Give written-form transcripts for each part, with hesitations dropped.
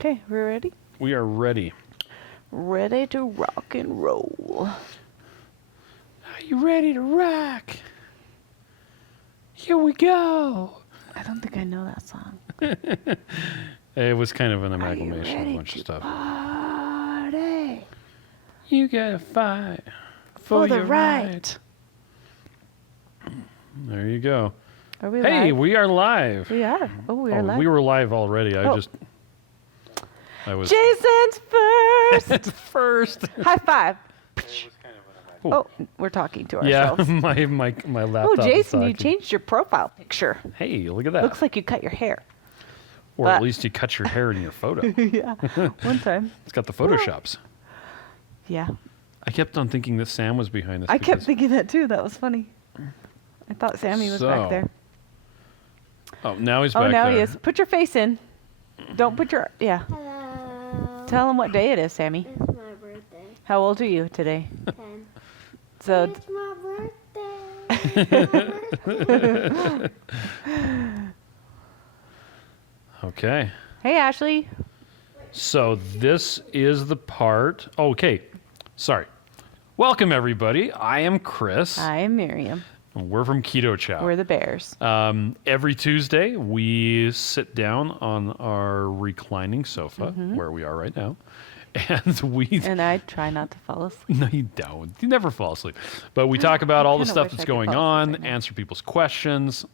Okay, we're ready? We are ready. Ready to rock and roll. Are you ready to rock? Here we go. I don't think I know that song. It was kind of an Are you amalgamation of a ready bunch of to stuff. party? You gotta fight For the your right. There you go. Are we Hey, live? we are live. We are. Oh, we are live. We were live already. I was Jason's first. first. High five. Oh. Oh, we're talking to Yeah, ourselves. my laptop. Oh, is Jason, you talking. changed your profile picture. Hey, look at that. Looks like you cut your hair. Or at least you cut your hair in your photo. Yeah, one time. It's got the Photoshops. Yeah. I kept on thinking that Sam was behind this. I kept thinking that too. That was funny. I thought Sammy was back there. Oh, now he's back Oh, now there. he is. Put your face in. Don't put your... Yeah. Hello. Tell him what day it is, Sammy. It's my birthday. How old are you today? 10. So... It's my birthday. Okay. Hey, Ashley. So this is the part. Okay. Sorry. Welcome, everybody. I am Chris. I am Miriam. We're from Keto Chow. We're the Bears. Every Tuesday, we sit down on our reclining sofa, where we are right now, and we... And I try not to fall asleep. No, you don't. You never fall asleep. But we talk about all the kinda stuff wish that's I could going fall asleep on, right now. answer people's questions.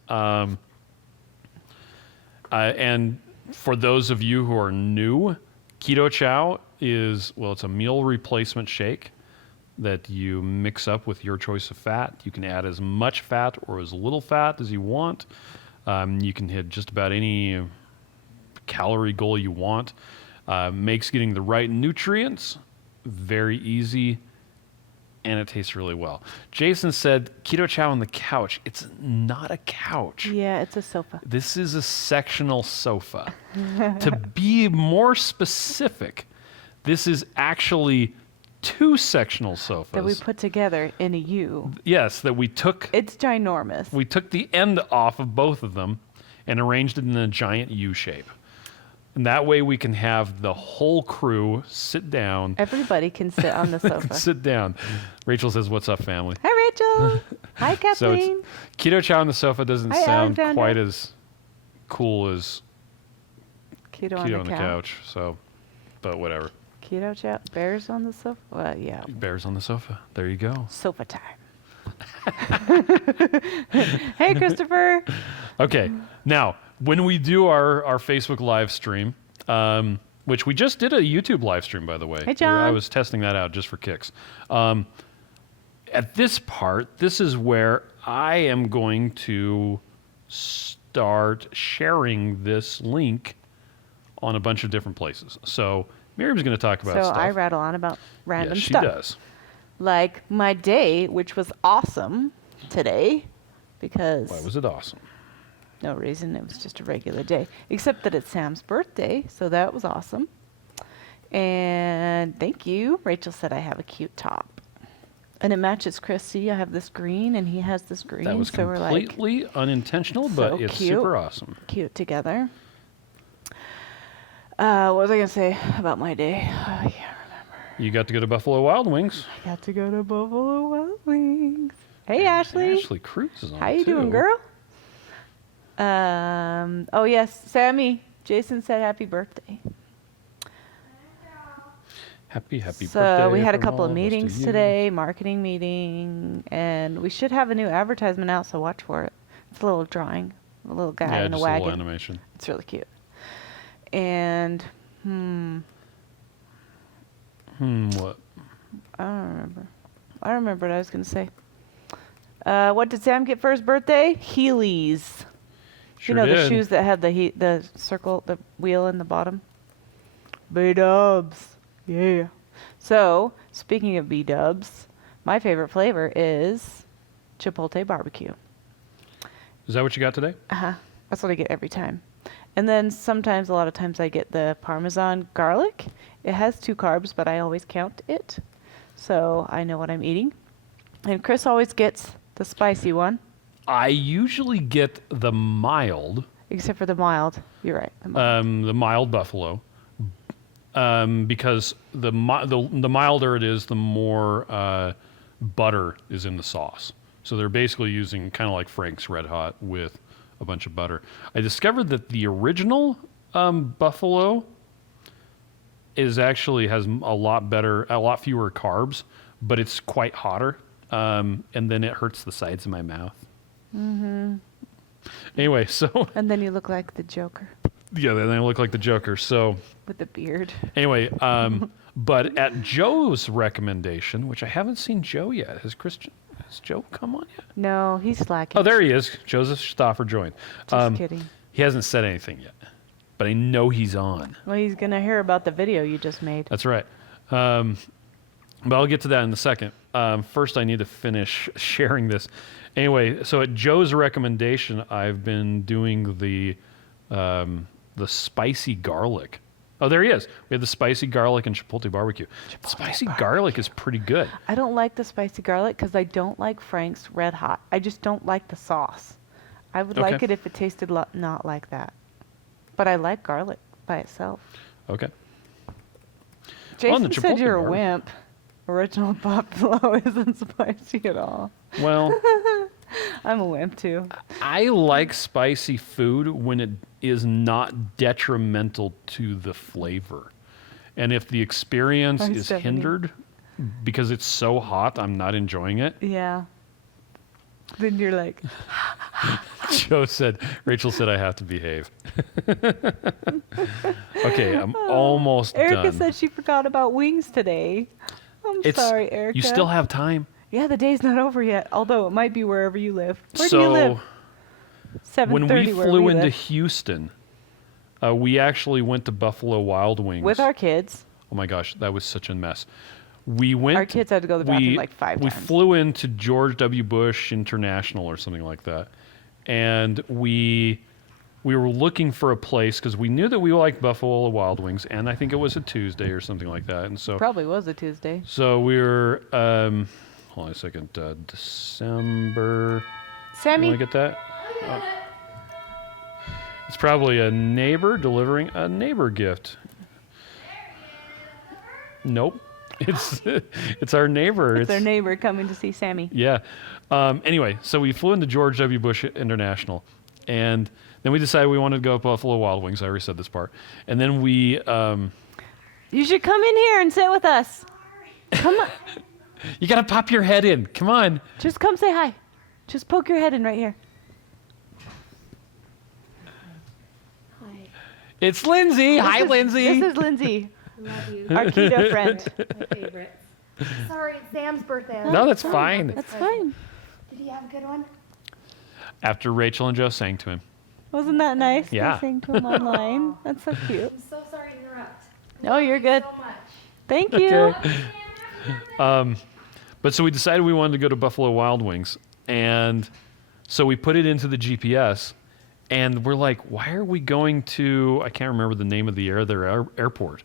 And for those of you who are new, Keto Chow is, well, it's a meal replacement shake that you mix up with your choice of fat. You can add as much fat or as little fat as you want. You can hit just about any calorie goal you want. Makes getting the right nutrients very easy, and it tastes really well. Jason said, Keto Chow on the couch. It's not a couch. Yeah, it's a sofa. This is a sectional sofa. To be more specific, this is actually two sectional sofas. That we put together in a U. Yes, that we took. It's ginormous. We took the end off of both of them and arranged it in a giant U shape. And that way we can have the whole crew sit down. Everybody can sit on the sofa. Sit down. Rachel says, "What's up, family?" Hi, Rachel. Hi, So Kathleen. it's Keto Chow on the sofa doesn't Hi, sound Alexandra. quite as cool as Keto Keto on the couch. So, but whatever. Keto Chow. Bears on the sofa? Well, yeah. Bears on the sofa. There you go. Sofa time. Hey, Christopher. Okay. Now, when we do our Facebook live stream, which we just did a YouTube live stream, by the way. Hey, John. I was testing that out just for kicks. At this part, this is where I am going to start sharing this link on a bunch of different places. So Miriam's going to talk about So stuff. I rattle on about random yes, she stuff. does. Like my day, which was awesome today, because Why was it awesome? no reason, it was just a regular day, except that it's Sam's birthday, so that was awesome. And thank you. Rachel said I have a cute top. And it matches Chris. See, I have this green and he has this green. That was so we're like completely unintentional, but so it's cute. super awesome. Cute together. What was I going to say about my day? I can't remember. You got to go to Buffalo Wild Wings. I got to go to Buffalo Wild Wings. Hey, Ashley. Ashley Cruz is on How you too. doing, girl? Oh, yes, Sammy. Jason said happy birthday. Happy birthday. So we had a from couple all of us to meetings you. today, marketing meeting, and we should have a new advertisement out, so watch for it. It's a little drawing, a little guy Yeah, in a just a little wagon. animation. It's really cute. And, What? I don't remember. I don't remember what I was going to say. What did Sam get for his birthday? Heelys. Sure you know, did. the shoes that had the circle, the wheel in the bottom? B-dubs. Yeah. So, speaking of B-dubs, my favorite flavor is Chipotle barbecue. Is that what you got today? Uh-huh. That's what I get every time. And then sometimes, a lot of times, I get the Parmesan garlic. It has 2 carbs, but I always count it. So I know what I'm eating. And Chris always gets the spicy one. I usually get the mild. Except for the mild. You're right. The mild. The mild buffalo. because the milder it is, the more butter is in the sauce. So they're basically using kind of like Frank's Red Hot with a bunch of butter. I discovered that the original buffalo has a lot fewer carbs, but it's quite hotter, and then it hurts the sides of my mouth. Mm-hmm. Anyway, so And then you look like the Joker yeah, then I look like the Joker. So with the beard. anyway, but at Joe's recommendation, which I haven't seen Joe yet, has Joe come on yet? No, he's slacking. Oh, there he is. Joseph Stoffer joined. Just kidding. He hasn't said anything yet, but I know he's on. Well, he's going to hear about the video you just made. That's right. But I'll get to that in a second. First, I need to finish sharing this. Anyway, so at Joe's recommendation, I've been doing the spicy garlic. Oh, there he is. We have the spicy garlic and chipotle barbecue. Spicy garlic is pretty good. I don't like the spicy garlic because I don't like Frank's Red Hot. I just don't like the sauce. I would like it if it tasted not like that. But I like garlic by itself. Okay. Jason the said chipotle you're a garlic. wimp. Original buffalo isn't spicy at all. Well, I'm a wimp too. I like spicy food when it is not detrimental to the flavor. And if the experience Hi, is Stephanie. hindered because it's so hot, I'm not enjoying it. Yeah. Then you're like, Rachel said I have to behave. Okay, I'm almost Erica done. said she forgot about wings today. I'm sorry, Erica. You still have time. Yeah, the day's not over yet, although it might be wherever you live. Where do you So live? 7:30 when we where flew we into live. Houston, we actually went to Buffalo Wild Wings. With our kids. Oh my gosh, that was such a mess. We went. Our kids had to go to the bathroom like 5 We times. flew into George W. Bush International or something like that, and we were looking for a place because we knew that we liked Buffalo Wild Wings, and I think it was a Tuesday or something like that, and so Probably was a Tuesday. so we were. Hold on a second. December. You Sammy, want to get that? Oh. It's probably a neighbor delivering a neighbor gift. Nope. It's our neighbor. it's their neighbor coming to see Sammy. Yeah. Anyway, so we flew into George W. Bush International, and then we decided we wanted to go to Buffalo Wild Wings. I already said this part. And then we... You should come in here and sit with us. Come on. you got to pop your head in. Come on. Just come say hi. Just poke your head in right here. Hi. It's Lindsay. Hi, Lindsay. This is Lindsay, Love you. our keto friend. My favorite. Sorry, it's Sam's birthday. No, that's fine. That's fine. Did he have a good one? After Rachel and Joe sang to him. Wasn't that nice? Yeah. They sang to him online. That's so cute. I'm so sorry to interrupt. No, you're good. So much. Thank you. Okay. But so we decided we wanted to go to Buffalo Wild Wings, and so we put it into the GPS, and we're like, why are we going to, I can't remember the name of the airport.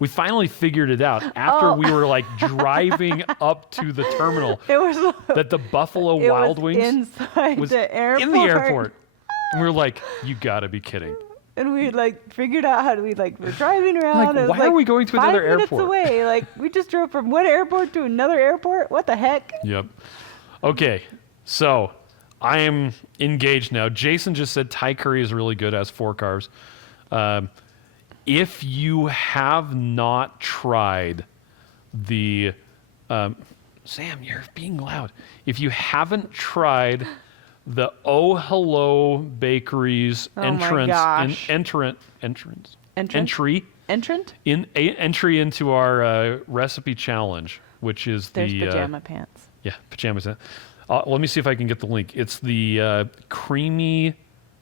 We finally figured it out after we were like driving up to the terminal It was that the Buffalo it Wild was Wings inside was the airport. in the airport. And we were like, you gotta be kidding. And we like figured out how to we're driving around. Like, it was why are we going to 5 another minutes airport? away. Like we just drove from one airport to another airport. What the heck? Yep. Okay, so I am engaged now. Jason just said Thai curry is really good, has 4 carbs. If you have not tried the... Sam, you're being loud. If you haven't tried the Oh Hello Bakery's Oh my gosh. entry entry into our recipe challenge, which is There's the pajama pants. yeah, pajamas. Let me see if I can get the link. It's the creamy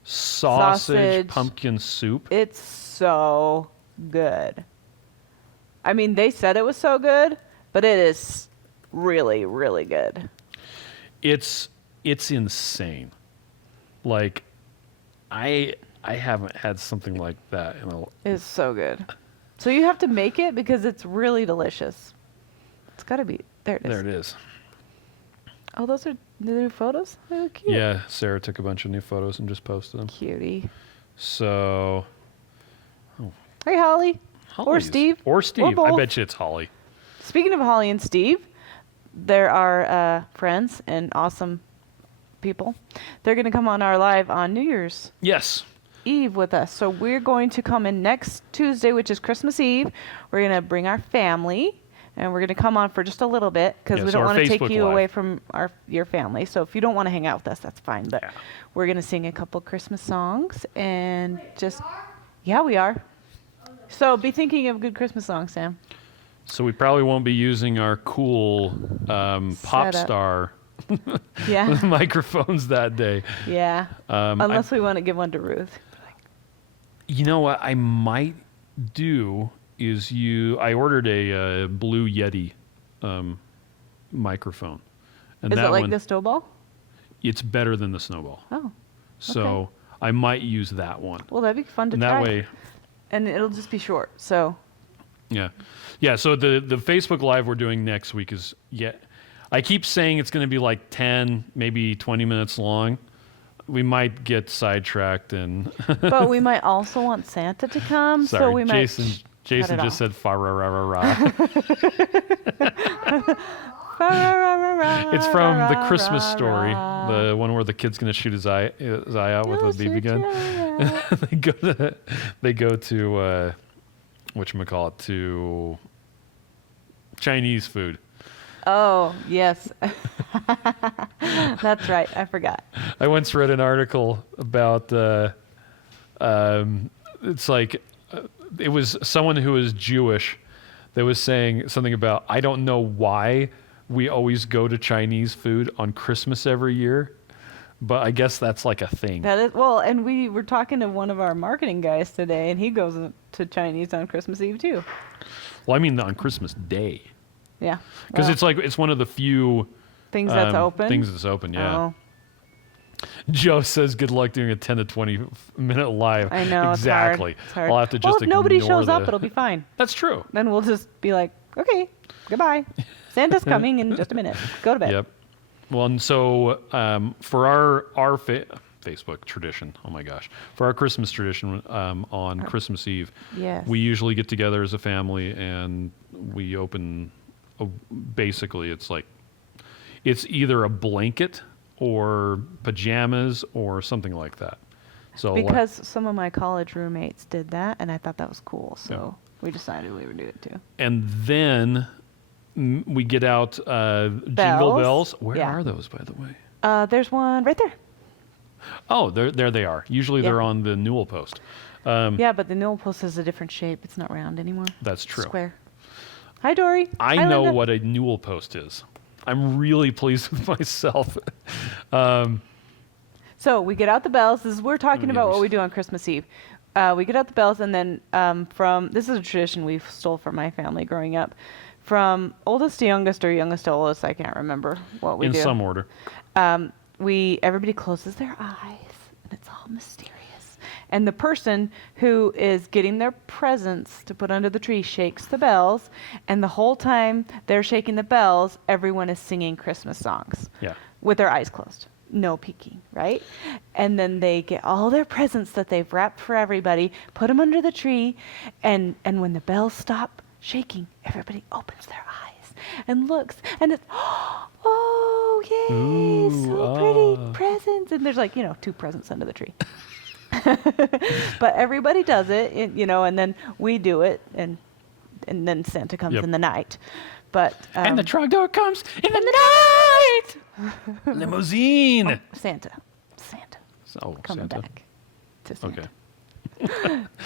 sausage pumpkin soup. It's so good. I mean, they said it was so good, but it is really, really good. It's insane. Like, I haven't had something like that in a. It's so good. So you have to make it because it's really delicious. It's got to be. There it is. There it is. Oh, those are the new photos? They look cute. Yeah, Sarah took a bunch of new photos and just posted them. Cutie. So, Hey, Holly. Holly's. Steve. Or Steve. I both. bet you it's Holly. Speaking of Holly and Steve, they're our friends and awesome people. They're going to come on our live on New Year's Yes. Eve with us. So we're going to come in next Tuesday, which is Christmas Eve. We're going to bring our family, and we're going to come on for just a little bit because Yeah, we so don't our want to take Facebook you Live. away from your family. So if you don't want to hang out with us, that's fine. But Yeah. we're going to sing a couple Christmas songs and just... We are? Yeah, we are. So be thinking of good Christmas songs, Sam. So we probably won't be using our cool pop Setup. star Yeah. microphones that day. Yeah. I- Unless we want to give one to Ruth. You know what I might do is I ordered a Blue Yeti microphone. And Is that it like one, the snowball? it's better than the Snowball. Oh. So I might use that one. Well, that'd be fun to And try. that way, And it'll just be short. So yeah. Yeah, so the Facebook Live we're doing next week is, I keep saying it's going to be like 10, maybe 20 minutes long. We might get sidetracked and... but we might also want Santa to come. Sorry, So we might Jason it just off. said fa-ra-ra-ra-ra. It's from The Christmas Story, the one where the kid's going to shoot his eye out with a BB gun. They go to whatchamacallit, to Chinese food. Oh, yes. That's right. I forgot. I once read an article about it's like it was someone who was Jewish that was saying something about, I don't know why we always go to Chinese food on Christmas every year, but I guess that's like a thing. That is, well, and we were talking to one of our marketing guys today, and he goes to Chinese on Christmas Eve too. Well, I mean on Christmas Day, Yeah. because Well, it's like it's one of the few things that's open. Things that's open, yeah. Oh, Joe says, "Good luck doing a 10 to 20 minute live." I know. Exactly. It's hard. I'll have to well, just if nobody ignore shows up, it'll be fine. That's true. Then we'll just be like, okay, goodbye. Santa's coming in just a minute. Go to bed. Yep. Well, and so for our Facebook tradition, oh my gosh, for our Christmas tradition on Christmas Eve, Yes. we usually get together as a family and we open. Basically, it's either a blanket or pajamas or something like that. So Because some of my college roommates did that, and I thought that was cool, so we decided we would do it too. and then we get out jingle bells. Where Yeah. are those, by the way? There's one right there. Oh, there they are. Usually Yeah. they're on the newel post. Yeah, but the newel post is a different shape. It's not round anymore. That's true. Square. Hi, Dory. I Hi, know Linda. what a newel post is. I'm really pleased with myself. So we get out the bells. We're talking about Yes. what we do on Christmas Eve. We get out the bells, and then this is a tradition we stole from my family growing up. From oldest to youngest, or youngest to oldest, I can't remember what we In do. some order. Everybody closes their eyes, and it's all mysterious. And the person who is getting their presents to put under the tree shakes the bells, and the whole time they're shaking the bells, everyone is singing Christmas songs Yeah. with their eyes closed. No peeking, right? And then they get all their presents that they've wrapped for everybody, put them under the tree, and when the bells stop shaking, everybody opens their eyes and looks, and it's, oh, yay, Ooh, so pretty, presents. And there's 2 presents under the tree. But everybody does it, and then we do it, and then Santa comes Yep. in the night. But And the truck door comes in the night. limousine. Santa coming Santa. back to Santa. Okay.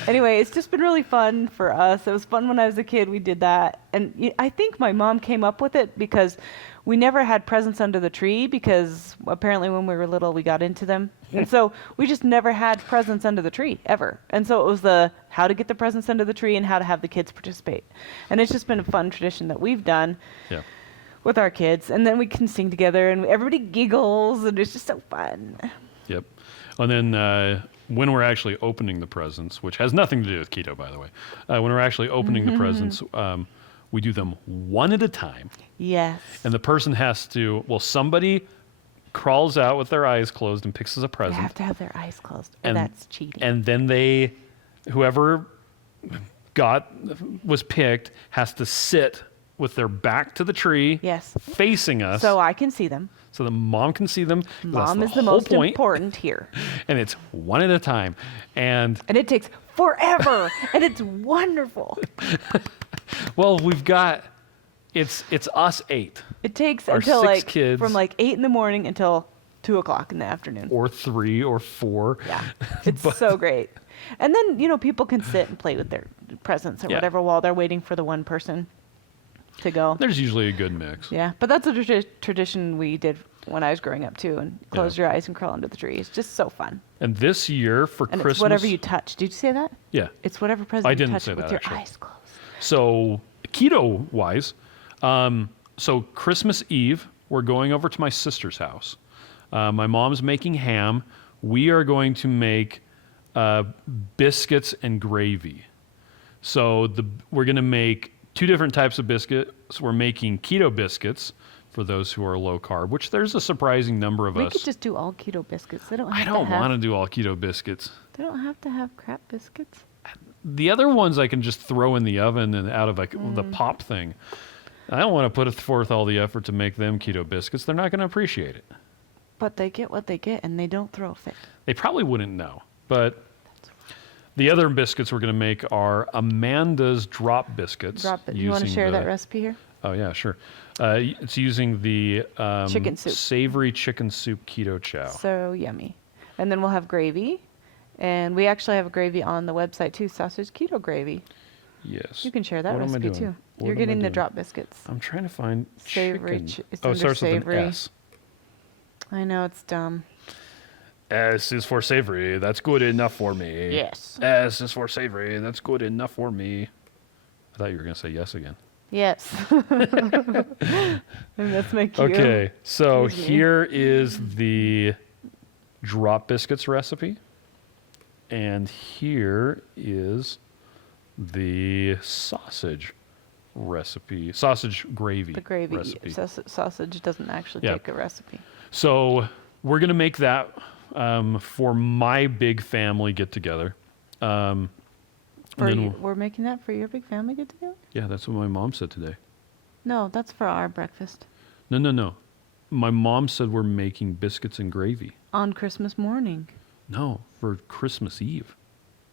Anyway, it's just been really fun for us. It was fun when I was a kid. We did that. And I think my mom came up with it because we never had presents under the tree because apparently when we were little, we got into them. And so we just never had presents under the tree, ever. And so it was how to get the presents under the tree and how to have the kids participate. And it's just been a fun tradition that we've done Yeah. with our kids. And then we can sing together and everybody giggles and it's just so fun. Yep. And then when we're actually opening the presents, which has nothing to do with keto, by the way, when we're actually opening the presents, we do them one at a time. Yes. And the person has to, somebody crawls out with their eyes closed and picks us a They present. have to have their eyes closed, or And- that's cheating. And then whoever was picked has to sit with their back to the tree, Yes. facing us, So I can see them. so the mom can see them. Mom That's is the whole most point, important here. and it's one at a time. And And it takes forever. And it's wonderful. well, we've got it's us 8 It takes Our until 6 like kids. from like 8 in the morning until 2 o'clock in the afternoon. or 3 or 4. Yeah. It's so great. And then, people can sit and play with their presents or Yeah. whatever while they're waiting for the one person to go. There's usually a good mix. Yeah. But that's a tradition we did when I was growing up too. And close your eyes and crawl under the tree. It's just so fun. And this year for And Christmas, it's whatever you touch. Did you say that? yeah. It's whatever present I you didn't touch say with that, your actually. eyes closed. So keto wise, so Christmas Eve, we're going over to my sister's house. My mom's making ham. We are going to make biscuits and gravy. So we're going to make 2 different types of biscuits. We're making keto biscuits for those who are low carb, which there's a surprising number of We us. could just do all keto biscuits. They don't I have don't to have, want to do all keto biscuits. They don't have to have crap biscuits. The other ones I can just throw in the oven and out of like the pop thing. I don't want to put forth all the effort to make them keto biscuits. They're not going to appreciate it. But they get what they get and they don't throw a fit. They probably wouldn't know. But the other biscuits we're going to make are Amanda's drop biscuits. Drop it. You want to using share the- that recipe here? Oh, yeah, sure. It's using the Chicken soup. savory chicken soup keto chow. So yummy. And then we'll have gravy. And we actually have a gravy on the website too, sausage keto gravy. Yes. You can share that What am I recipe doing? too. What You're am I getting the doing? drop biscuits. I'm trying to find Savory chicken. it's Oh, it under starts savory. with an S. I know it's dumb. S is for savory. That's good enough for me. Yes. S is for savory. That's good enough for me. I thought you were going to say yes again. Yes. And that's my cue. Okay, so Excuse me. here is the drop biscuits recipe. And here is the sausage recipe, sausage gravy. The gravy recipe. sausage doesn't actually Yeah. take a recipe. So we're going to make that for my big family get together. For then you, we're making that for your big family get together? Yeah, that's what my mom said today. No, that's for our breakfast No. My mom said we're making biscuits and gravy. on Christmas morning. No, for Christmas Eve,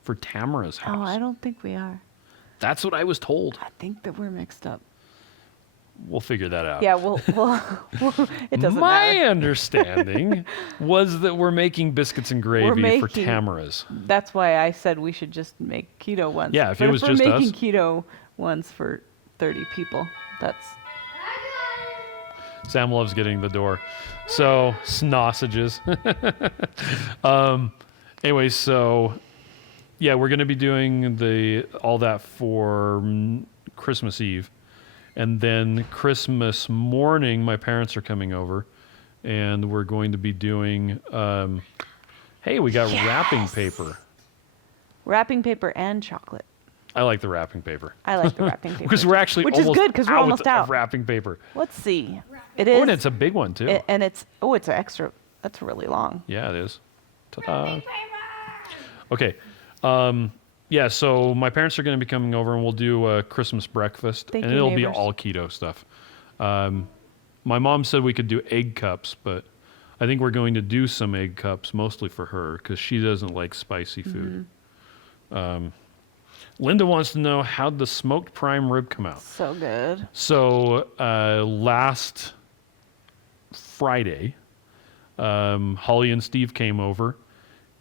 for Tamara's house. Oh, I don't think we are. That's what I was told. I think that we're mixed up. We'll figure that out. Yeah, well, it doesn't My matter. understanding was that we're making biscuits and gravy for making- Tamara's. That's why I said we should just make keto ones. Yeah, if but it was we're just making us. keto ones for 30 people, that's Sam loves getting the door. So, sausages. Anyway, so yeah, we're going to be doing all that for Christmas Eve. And then Christmas morning, my parents are coming over, and we're going to be doing, hey, we got wrapping paper. wrapping paper and chocolate. I like the wrapping paper. I like the wrapping paper. Because we're actually Which almost is good because we're out almost of out. wrapping paper. Let's see. It Oh, is. and it's a big one, too. and it's extra. That's really long. Yeah, it is. Ta-da. Okay. Yeah, so my parents are going to be coming over, and we'll do a Christmas breakfast, Thank and you, it'll be neighbors. all keto stuff. My mom said we could do egg cups, but I think we're going to do some egg cups, mostly for her, because she doesn't like spicy food. Linda wants to know, how'd the smoked prime rib come out? So good. So last Friday, Holly and Steve came over,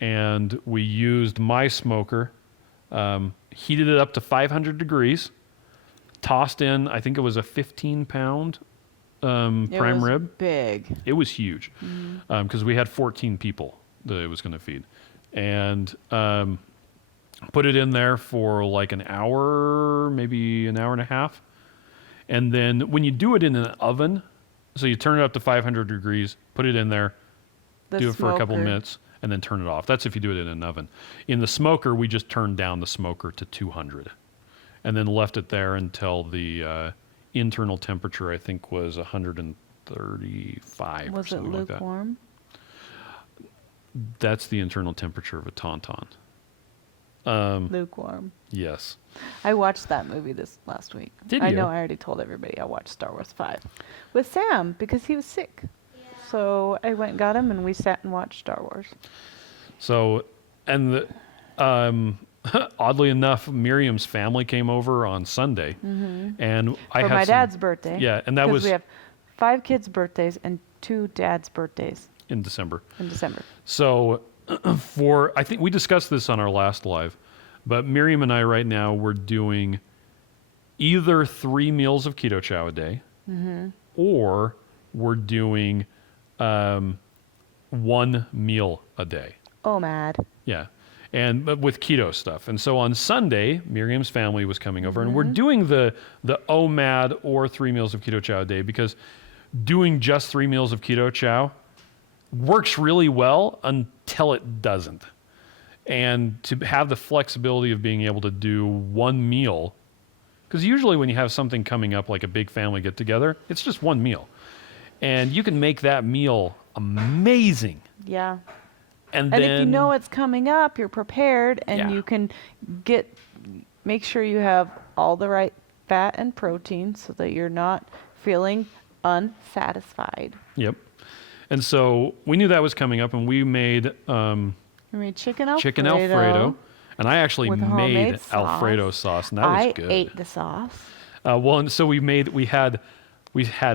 and we used my smoker, heated it up to 500 degrees, tossed in, I think it was a 15-pound It prime was rib. big. It was huge because we had 14 people that it was going to feed. And put it in there for like an hour, maybe an hour and a half. And then when you do it in an oven, so you turn it up to 500 degrees, put it in there, The do it for a couple smoker. minutes, and then turn it off. That's if you do it in an oven. In the smoker, we just turned down the smoker to 200 and then left it there until the internal temperature, I think, was 135 or Was it something like that. lukewarm? That's the internal temperature of a tauntaun. Lukewarm. Yes. I watched that movie this last week. Did I you? know I already told everybody I watched Star Wars 5 with Sam because he was sick. So I went and got him and we sat and watched Star Wars. So, and oddly enough, Miriam's family came over on Sunday, and I For had my some- dad's birthday. Yeah, and that 'cause was we have 5 kids' birthdays and 2 dads' birthdays in December. in December. So, I think we discussed this on our last live, but Miriam and I right now we're doing either 3 meals of Keto Chow a day, or we're doing 1 meal a day. OMAD. Yeah. And but with keto stuff. And so on Sunday, Miriam's family was coming over and we're doing the OMAD or 3 meals of Keto Chow a day because doing just 3 meals of Keto Chow works really well until it doesn't. And to have the flexibility of being able to do 1 meal, because usually when you have something coming up like a big family get together, it's just 1 meal. And you can make that meal amazing. Yeah. And And then if you know it's coming up, you're prepared and Yeah. you can make sure you have all the right fat and protein so that you're not feeling unsatisfied. Yep. And so we knew that was coming up, and we made I mean, chicken Alfredo. chicken Alfredo. And I actually with made homemade sauce. Alfredo sauce, and that was good. I ate the sauce. Well, and so we had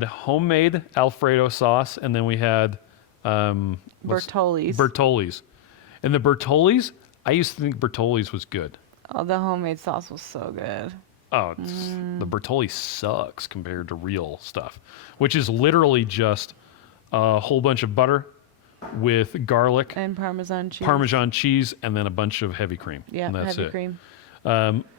homemade Alfredo sauce, and then we had Bertolli's. Bertolli's. And the Bertolli's, I used to think Bertolli's was good. Oh, the homemade sauce was so good. Oh, the Bertolli sucks compared to real stuff, which is literally just a whole bunch of butter with garlic, And Parmesan cheese. Parmesan cheese, and then a bunch of heavy cream. Yeah, and that's heavy it. cream.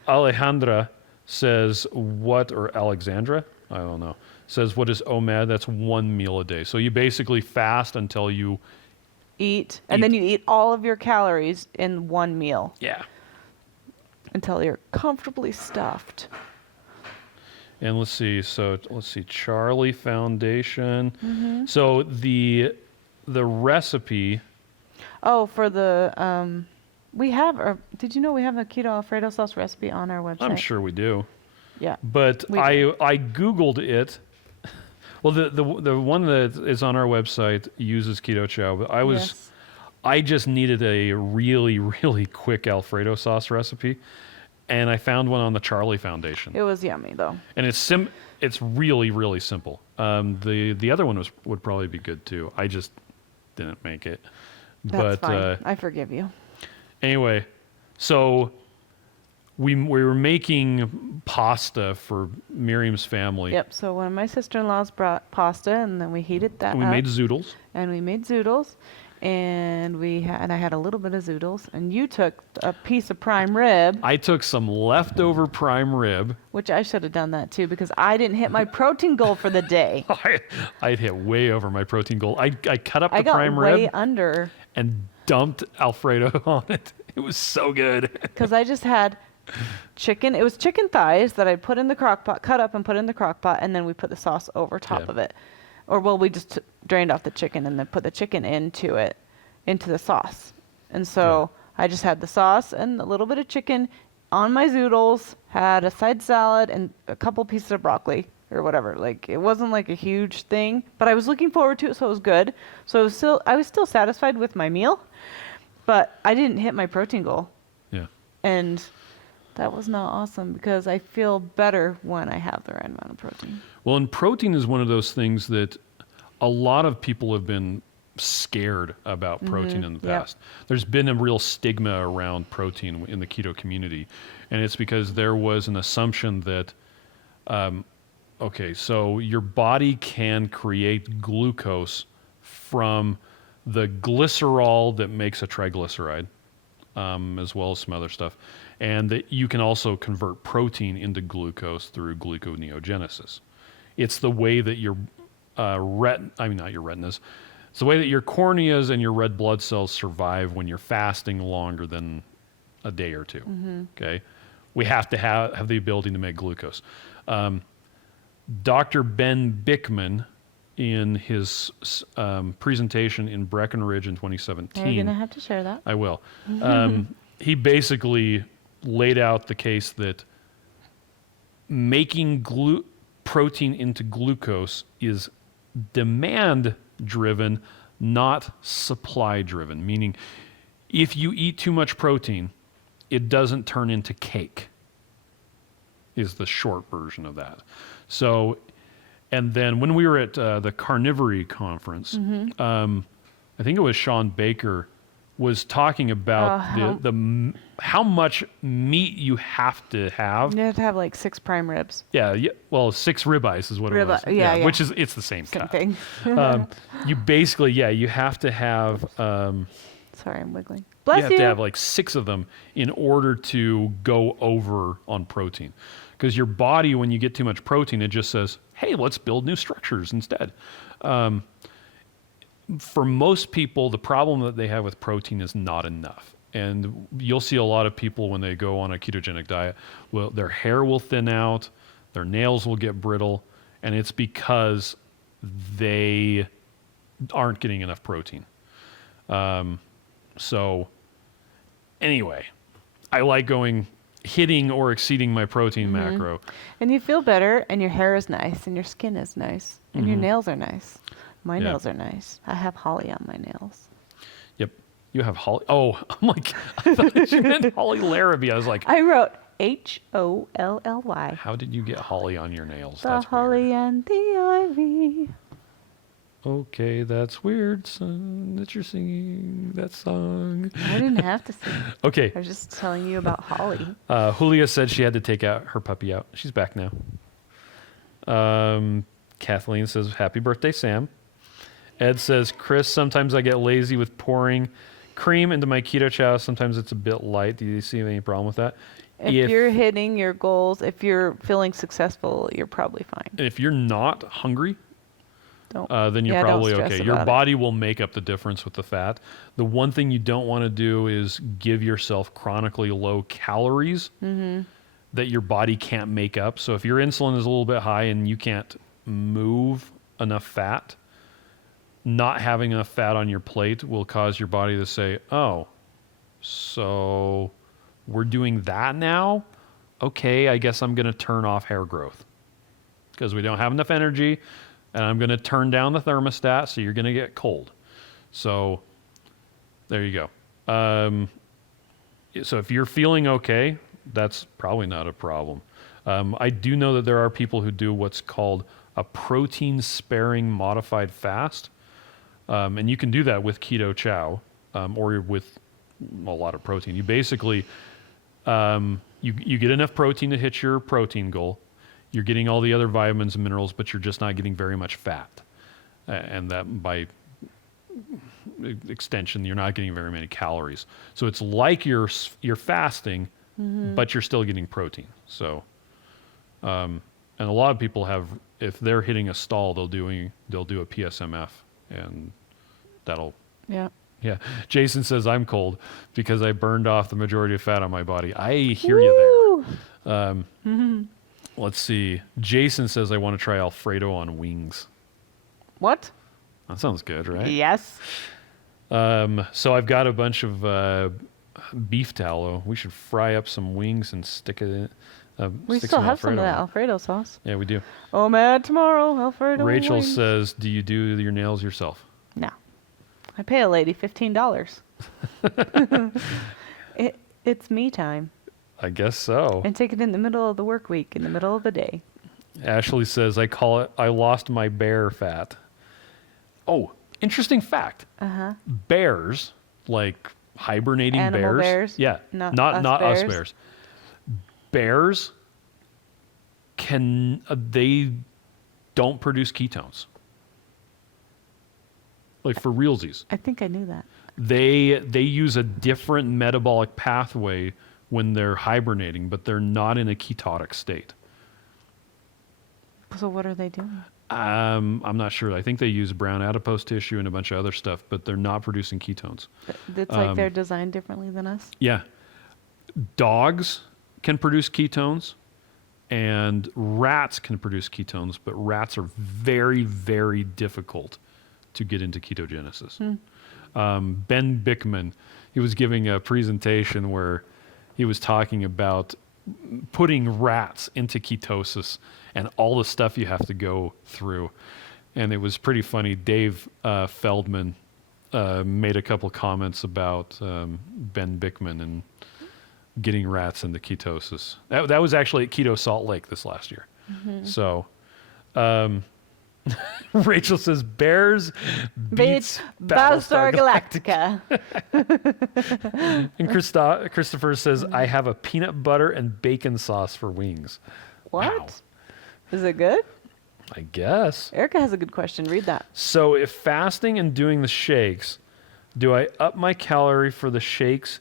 Alejandra says or Alexandra, I don't know, says what is OMAD? That's 1 meal a day. So you basically fast until you Eat. And then you eat all of your calories in 1 meal until you're comfortably stuffed. And let's see. Charlie Foundation. So the recipe. Oh, for the did you know we have a keto Alfredo sauce recipe on our website? I'm sure we do, Yeah. but We I googled it. Well, the one that is on our website uses Keto Chow, but Yes. I just needed a really really quick Alfredo sauce recipe, and I found one on the Charlie Foundation. It was yummy though. And it's really really simple. The other one would probably be good too. I just didn't make it. That's But fine. I forgive you. anyway, so we were making pasta for Miriam's family. Yep. So when my sister-in-laws brought pasta, and then we heated that And we up, made zoodles. and we made zoodles, and I had a little bit of zoodles, and you took a piece of prime rib, I took some leftover prime rib. which I should have done that too because I didn't hit my protein goal for the day. I'd hit way over my protein goal. I cut up I the got prime way rib under and dumped Alfredo on it. It was so good. because I just had chicken. It was chicken thighs that I put in the crock pot, cut up and put in the crock pot, and then we put the sauce over top Yeah. of it. Or well, we just drained off the chicken and then put the chicken into the sauce. And so I just had the sauce and a little bit of chicken on my zoodles, had a side salad and a couple pieces of broccoli or whatever. Like it wasn't like a huge thing, but I was looking forward to it, so it was good. So I was still satisfied with my meal, but I didn't hit my protein goal. Yeah. And that was not awesome because I feel better when I have the right amount of protein. Well, and protein is one of those things that a lot of people have been scared about protein in the Yep. past. There's been a real stigma around protein in the keto community, and it's because there was an assumption that, so your body can create glucose from the glycerol that makes a triglyceride, as well as some other stuff, and that you can also convert protein into glucose through gluconeogenesis. It's the way that your not your retinas. It's the way that your corneas and your red blood cells survive when you're fasting longer than a day or two. Okay, we have to have the ability to make glucose. Dr. Ben Bickman, in his presentation in Breckenridge in 2017, You're gonna have to share that. I will. he basically laid out the case that making protein into glucose is demand driven, not supply driven. Meaning, if you eat too much protein, it doesn't turn into cake, is the short version of that. So, and then when we were at the Carnivory conference, I think it was Sean Baker was talking about how much meat you have to have. You have to have like 6 prime ribs. Yeah, well, 6 ribeyes is what it was. Yeah. Which is, it's the same Same cut. thing. You basically, you have to have, Sorry, I'm wiggling. you Bless have to have like 6 of them in order to go over on protein. Because your body, when you get too much protein, it just says, hey, let's build new structures instead. For most people, the problem that they have with protein is not enough. And you'll see a lot of people when they go on a ketogenic diet, well, their hair will thin out, their nails will get brittle, and it's because they aren't getting enough protein. So anyway, I like hitting or exceeding my protein macro. And you feel better, and your hair is nice, and your skin is nice, and your nails are nice. My nails are nice. I have holly on my nails. Yep. You have holly. Oh, I'm like, I thought you meant Holly Larrabee. I was like, I wrote Holly. how did you get holly on your nails? The That's holly weird. and the ivy. Okay, that's weird, son, that you're singing that song. I didn't have to sing. Okay. I was just telling you about holly. Julia said she had to take her puppy out. She's back now. Kathleen says, happy birthday, Sam. Ed says, Chris, sometimes I get lazy with pouring cream into my Keto Chow. Sometimes it's a bit light. Do you see any problem with that? If you're hitting your goals, if you're feeling successful, you're probably fine. If you're not hungry, Don't. then you're don't probably stress okay. Your about it. body will make up the difference with the fat. The one thing you don't want to do is give yourself chronically low calories that your body can't make up. So if your insulin is a little bit high and you can't move enough fat, not having enough fat on your plate will cause your body to say, oh, so we're doing that now? Okay, I guess I'm going to turn off hair growth because we don't have enough energy, and I'm going to turn down the thermostat, so you're going to get cold. So there you go. So if you're feeling okay, that's probably not a problem. I do know that there are people who do what's called a protein-sparing modified fast. And you can do that with Keto Chow or with a lot of protein. You basically, you get enough protein to hit your protein goal. You're getting all the other vitamins and minerals, but you're just not getting very much fat. And that by extension, you're not getting very many calories. So it's like you're fasting, but you're still getting protein. So, and a lot of people have, if they're hitting a stall, they'll do a PSMF. And that'll... Yeah. Yeah. Jason says, I'm cold because I burned off the majority of fat on my body. I hear you there. Let's see. Jason says, I want to try Alfredo on wings. What? That sounds good, right? Yes. So I've got a bunch of beef tallow. We should fry up some wings and stick it in. We still have some of that Alfredo sauce. Yeah, we do. OMAD tomorrow, Alfredo Rachel wings. says, do you do your nails yourself? No. I pay a lady $15. It's me time. I guess so. And take it in the middle of the work week, in the middle of the day. Ashley says, I call it, I lost my bear fat. Oh, interesting fact. Bears, like hibernating Animal bears? Yeah, Not not us us bears? bears. Bears they don't produce ketones. Like for realsies. I think I knew that. They use a different metabolic pathway when they're hibernating, but they're not in a ketotic state. So what are they doing? I'm not sure. I think they use brown adipose tissue and a bunch of other stuff, but they're not producing ketones. It's like they're designed differently than us? Yeah. Dogs can produce ketones and rats can produce ketones, but rats are very, very difficult to get into ketogenesis. Ben Bickman, he was giving a presentation where he was talking about putting rats into ketosis and all the stuff you have to go through. And it was pretty funny. Dave Feldman made a couple comments about Ben Bickman and getting rats into ketosis. That was actually at Keto Salt Lake this last year. So Rachel says Bears beats Battlestar Galactica. And Christopher says, I have a peanut butter and bacon sauce for wings. What? Wow. Is it good? I guess. Erica has a good question. Read that. So if fasting and doing the shakes, do I up my calorie for the shakes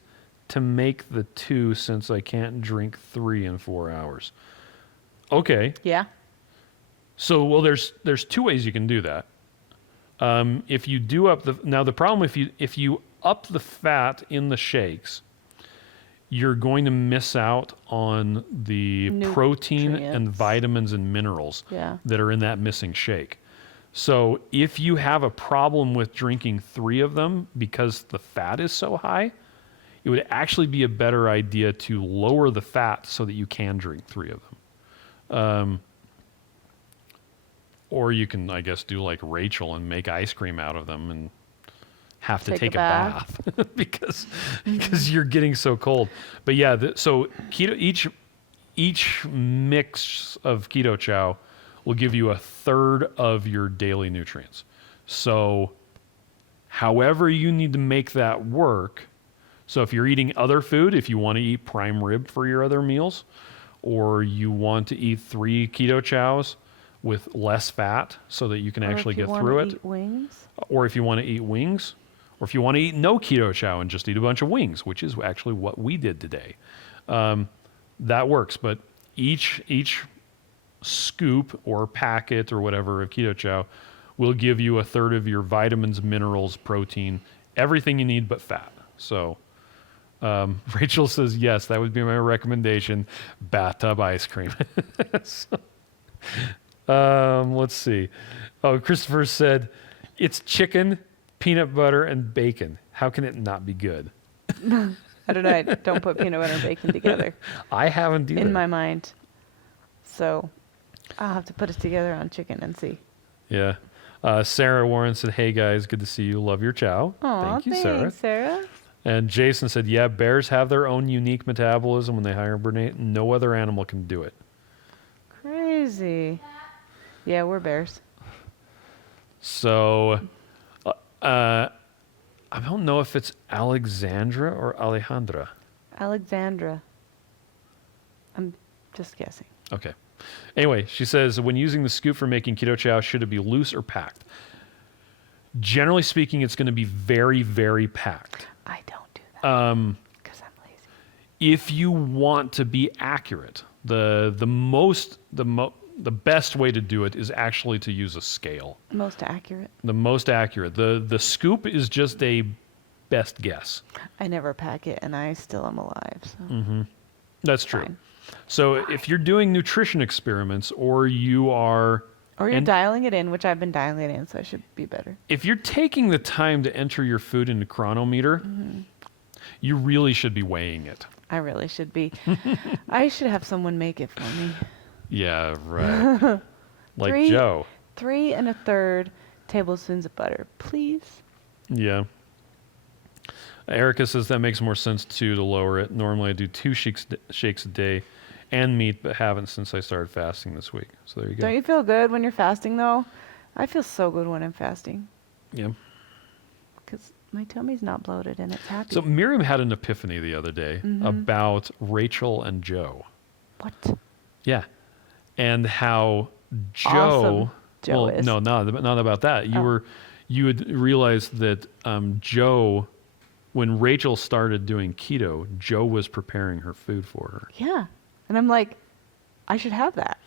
to make the 2 since I can't drink 3 in 4 hours? Okay. Yeah. So, well, there's 2 ways you can do that. If you do up the problem, if you up the fat in the shakes, you're going to miss out on the protein and vitamins and minerals that are in that missing shake. So if you have a problem with drinking 3 of them because the fat is so high, it would actually be a better idea to lower the fat so that you can drink 3 of them. Or you can, I guess, do like Rachel and make ice cream out of them and have to take a bath because you're getting so cold. But yeah, so keto, each mix of Keto Chow will give you 1/3 of your daily nutrients. So however you need to make that work. So if you're eating other food, if you want to eat prime rib for your other meals, or you want to eat 3 Keto Chows with less fat so that you can actually get through it. Eat wings. Or if you want to eat wings, or if you want to eat no Keto Chow and just eat a bunch of wings, which is actually what we did today. That works, but each scoop or packet or whatever of Keto Chow will give you 1/3 of your vitamins, minerals, protein, everything you need but fat. So Rachel says, yes, that would be my recommendation, bathtub ice cream. Let's see. Oh, Christopher said, it's chicken, peanut butter, and bacon. How can it not be good? I don't know. I don't put peanut butter and bacon together I haven't either. in my mind. So I'll have to put it together on chicken and see. Yeah. Sarah Warren said, hey guys, good to see you. Love your chow. Aw, Thank you, Sarah. thanks, Sarah. And Jason said, yeah, bears have their own unique metabolism when they hibernate. No other animal can do it. Crazy. Yeah, we're bears. So, I don't know if it's Alexandra or Alejandra. Alexandra. I'm just guessing. Okay. Anyway, she says, when using the scoop for making Keto Chow, should it be loose or packed? Generally speaking, it's going to be very, very packed. I don't do that because I'm lazy. If you want to be accurate, the best way to do it is actually to use a scale. Most accurate. The most accurate. The scoop is just a best guess. I never pack it, and I still am alive. So. That's true. Fine. So if you're doing nutrition experiments or you are... Or you're dialing it in, which I've been dialing it in, so I should be better. If you're taking the time to enter your food into Chronometer, you really should be weighing it. I really should be. I should have someone make it for me. Yeah, right. Like Joe. 3 1/3 tablespoons of butter, please. Yeah. Erica says that makes more sense too, to lower it. Normally I do 2 shakes a day and meat, but haven't since I started fasting this week. So there you go. Don't you feel good when you're fasting, though? I feel so good when I'm fasting. Yeah. Because my tummy's not bloated and it's happy. So Miriam had an epiphany the other day about Rachel and Joe. What? Yeah. And how Joe... Awesome Joe well, is. no, not about that. You had realized that Joe... When Rachel started doing keto, Joe was preparing her food for her. Yeah. And I'm like, I should have that.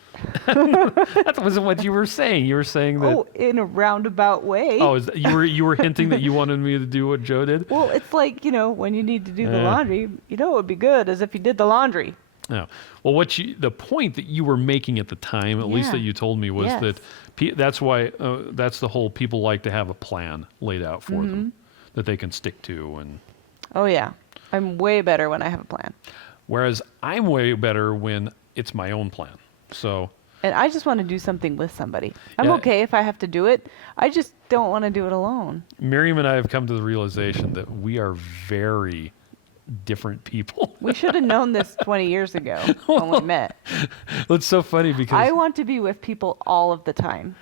That wasn't what you were saying. You were saying that... Oh, in a roundabout way. Oh, you were hinting that you wanted me to do what Joe did? Well, it's like, when you need to do the laundry, it would be good as if you did the laundry. No. Well, the point that you were making at the time, at least that you told me, was that that's why that's the whole people like to have a plan laid out for them. that they can stick to. And Oh, yeah. I'm way better when I have a plan. whereas I'm way better when it's my own plan. So And I just want to do something with somebody. I'm Yeah. okay if I have to do it. I just don't want to do it alone. Miriam and I have come to the realization that we are very different people. We should have known this 20 years ago when we met. It's so funny because I want to be with people all of the time.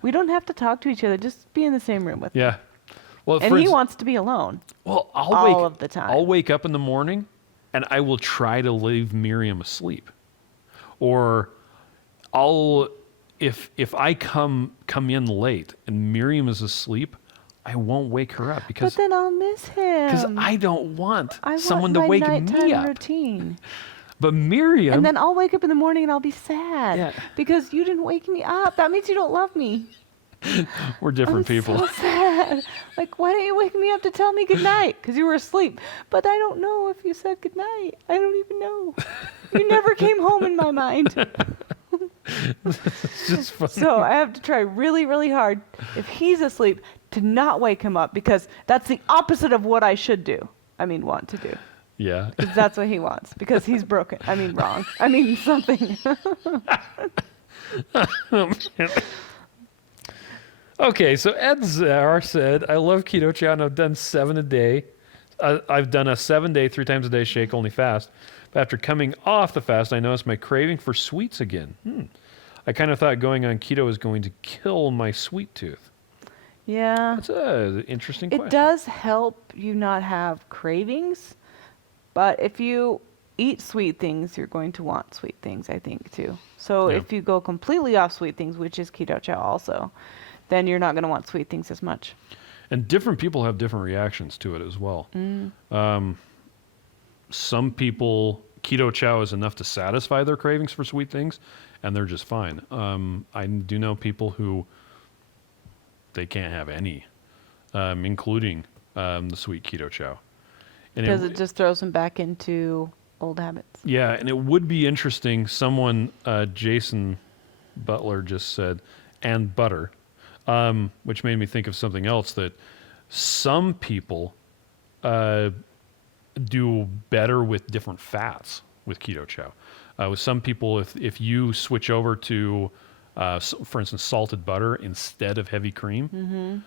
We don't have to talk to each other. Just be in the same room with me. yeah. Well, And for he ins- wants to be alone. well, all of the time. I'll wake up in the morning and I will try to leave Miriam asleep. Or I'll if I come in late and Miriam is asleep, I won't wake her up But because then I'll miss him. I don't want I someone want to my wake nighttime me up. routine. But Miriam, And then I'll wake up in the morning and I'll be sad Yeah. because you didn't wake me up. That means you don't love me. we're different I'm people. so sad. Like, why didn't you wake me up to tell me goodnight? Because you were asleep. But I don't know if you said goodnight. I don't even know. You never came home in my mind. It's just funny. So I have to try really, really hard if he's asleep to not wake him up because that's the opposite of what I should do. I mean, want to do. Yeah. 'Cause that's what he wants because he's broken. I mean, wrong. I mean, something. Okay, so Ed Zar said, I love Keto Chow and I've done 7 a day. I've done a 7-day, 3 times a day shake only fast. But after coming off the fast, I noticed my craving for sweets again. I kind of thought going on keto was going to kill my sweet tooth. Yeah. That's an interesting It question. does help you not have cravings, but if you eat sweet things, you're going to want sweet things, I think, too. So Yeah. if you go completely off sweet things, which is Keto Chow also, then you're not going to want sweet things as much. And different people have different reactions to it as well. Some people, Keto Chow is enough to satisfy their cravings for sweet things, and they're just fine. I do know people who they can't have any, including the sweet Keto Chow. And Because it just throws them back into old habits. yeah, and it would be interesting. Someone, Jason Butler, just said, and butter, which made me think of something else, that some people do better with different fats with Keto Chow. With some people, if you switch over to, for instance, salted butter instead of heavy cream,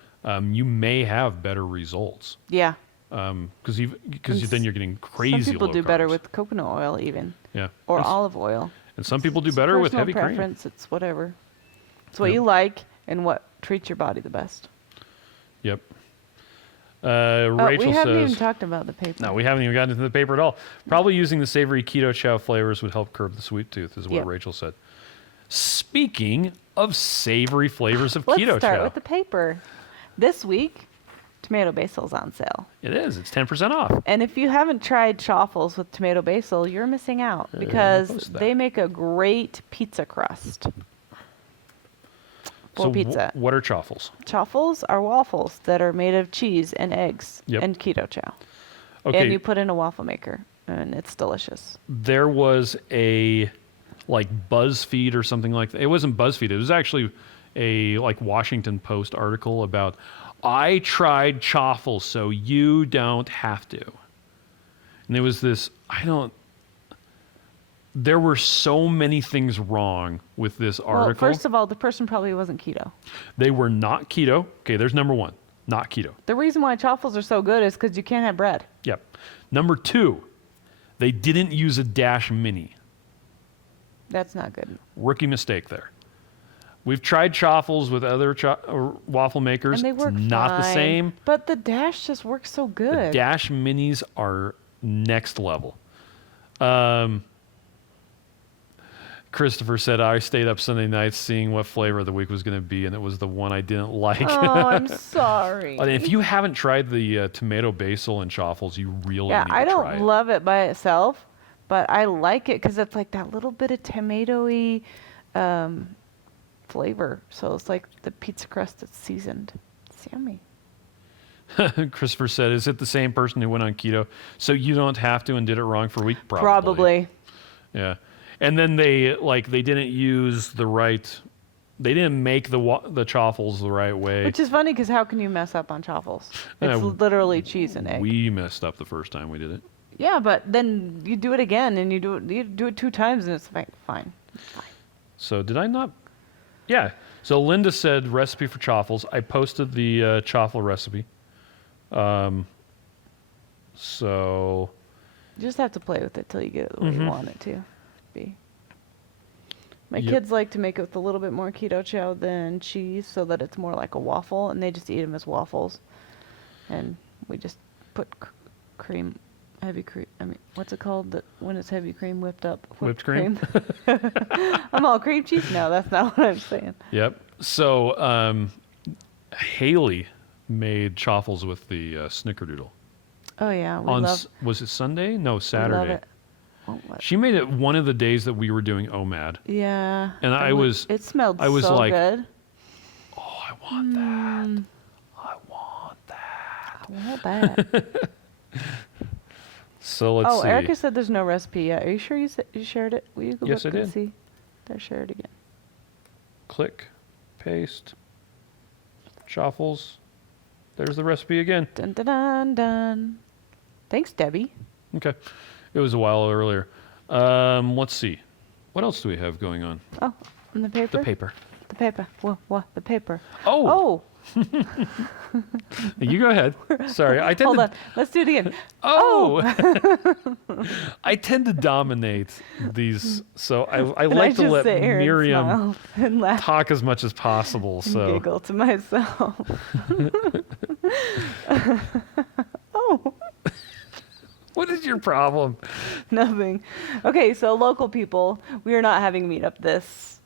you may have better results. Yeah. Because And then you're getting crazy Some people low do better carbs. with coconut oil even, Yeah. or and, olive oil. and some people do It's better with personal heavy cream. preference. It's whatever. It's what Yep. you like and what treats your body the best. Yep. We Rachel haven't says, even talked about the paper. no, we haven't even gotten into the paper at all. Probably using the savory Keto Chow flavors would help curb the sweet tooth, is what Yep. Rachel said. Speaking of savory flavors of Let's Keto start Chow. with the paper. This week, tomato basil's on sale. It is. It's 10% off. And if you haven't tried chaffles with tomato basil, you're missing out because post that. they make a great pizza crust for So pizza. what are chaffles? Chaffles are waffles that are made of cheese and eggs Yep. and Keto Chow. Okay, And you put in a waffle maker, and it's delicious. there was a like BuzzFeed or something like that. It wasn't BuzzFeed. It was actually a like Washington Post article about I tried chaffles so you don't have to. And there was this there were so many things wrong with this article. Well, first of all, the person probably wasn't keto. They were not keto. Okay, there's number 1. Not keto. The reason why chaffles are so good is because you can't have bread. Yep. Number 2, they didn't use a Dash Mini. That's not good. Rookie mistake there. We've tried chaffles with other waffle makers. And they work it's not the fine, same. But the Dash just works so The good. Dash Minis are next level. Christopher said, I stayed up Sunday night seeing what flavor of the week was going to be, and it was the one I didn't like. Oh, I'm sorry. And if you haven't tried the tomato basil and chaffles, you really Yeah, need to I try don't it. love it by itself, but I like it because it's like that little bit of tomatoey flavor. So it's like the pizza crust that's seasoned. It's yummy. Christopher said, is it the same person who went on keto? So you don't have to and did it wrong for a week? Probably. Yeah. And then they didn't use the right They didn't make the chaffles the right way. Which is funny because how can you mess up on chaffles? It's literally cheese and egg. We messed up the first time we did it. Yeah, but then you do it again and you do it 2 times and it's fine. So did I not? Yeah. So Linda said recipe for chaffles. I posted the chaffle recipe. So You just have to play with it till you get it the way you want it to be. My Yep. kids like to make it with a little bit more keto chow than cheese so that it's more like a waffle, and they just eat them as waffles. And we just put cream, heavy cream. I mean, what's it called when it's heavy cream whipped up? Whipped cream? I'm all cream cheese? No, that's not what I'm saying. Yep. So Haley made chaffles with the snickerdoodle. Oh yeah, we On love. was it Sunday? No, We love Saturday. it. Oh, what? She made it one of the days that we were doing OMAD. Yeah. And It smelled I was so like, good. Oh, I want that. I want that. I want that. So let's see. Erica said there's no recipe yet. Are you sure you shared it? Will you go Yes, look I and did. see? There, share it again. Click, paste, chaffles. There's the recipe again. Dun dun dun dun. Thanks, Debbie. Okay. It was a while earlier. Let's see. What else do we have going on? Oh, and the paper? The paper. The paper. What? The paper. Oh, Oh, you go ahead. Sorry. I tend hold to on. Let's do it again. Oh, I tend to dominate these, so I And like I to just let sit here Miriam and smile and laugh talk as much as possible. and So giggle to myself. Oh, what is your problem? nothing. Okay, so local people, we are not having a meetup this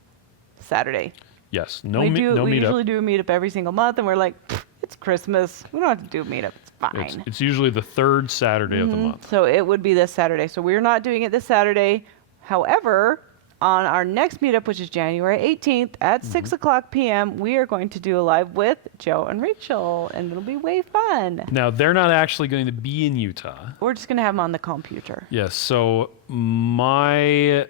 Saturday. Yes, no we meetup. usually do a meetup every single month, and we're like, it's Christmas. We don't have to do a meetup. It's fine. It's usually the third Saturday of the month. So it would be this Saturday. So we're not doing it this Saturday. However, on our next meetup, which is January 18th at 6 o'clock p.m., we are going to do a live with Joe and Rachel, and it'll be way fun. Now they're not actually going to be in Utah. We're just going to have them on the computer. Yes. So my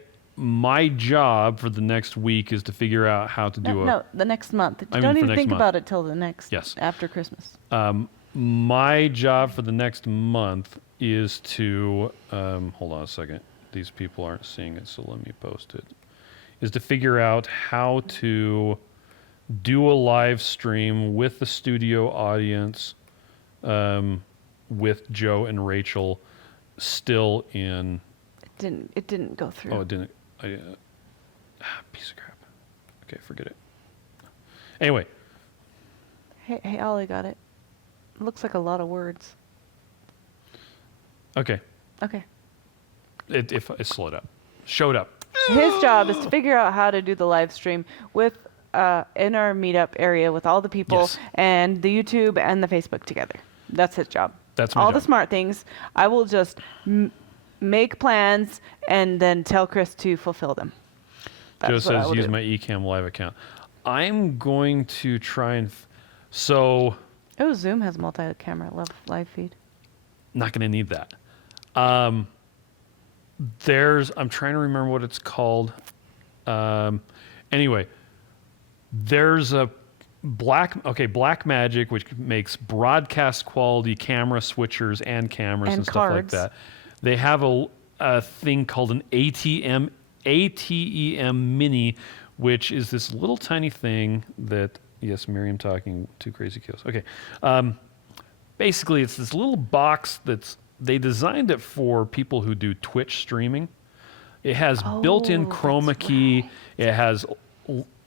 job for the next week is to figure out how to do No, the next month. I mean Don't for even next think month. about it till the next, Yes. after Christmas. My job for the next month is to hold on a second. These people aren't seeing it, so let me post it. Is to figure out how to do a live stream with the studio audience, with Joe and Rachel, still in. It didn't go through. Oh, it didn't. Piece of crap. Okay, forget it. Anyway, Hey, Ollie got it. It looks like a lot of words. okay. Okay. It slowed up. Showed up. His job is to figure out how to do the live stream with in our meetup area with all the people Yes. and the YouTube and the Facebook together. That's his job. That's my all job. the smart things. I will just make plans and then tell Chris to fulfill them. Joe That's what I says will use do. my Ecamm live account. I'm going to try and so Oh, Zoom has multi-camera live feed. not going to need that. I'm trying to remember what it's called. Anyway, there's a Black Magic, which makes broadcast quality camera switchers and cameras And and stuff like cards. that. They have a thing called an ATEM Mini, which is this little tiny thing that, yes, Miriam talking to Crazy Kills. Okay. Basically, it's this little box they designed it for people who do Twitch streaming. It has built-in that's chroma key. right. It has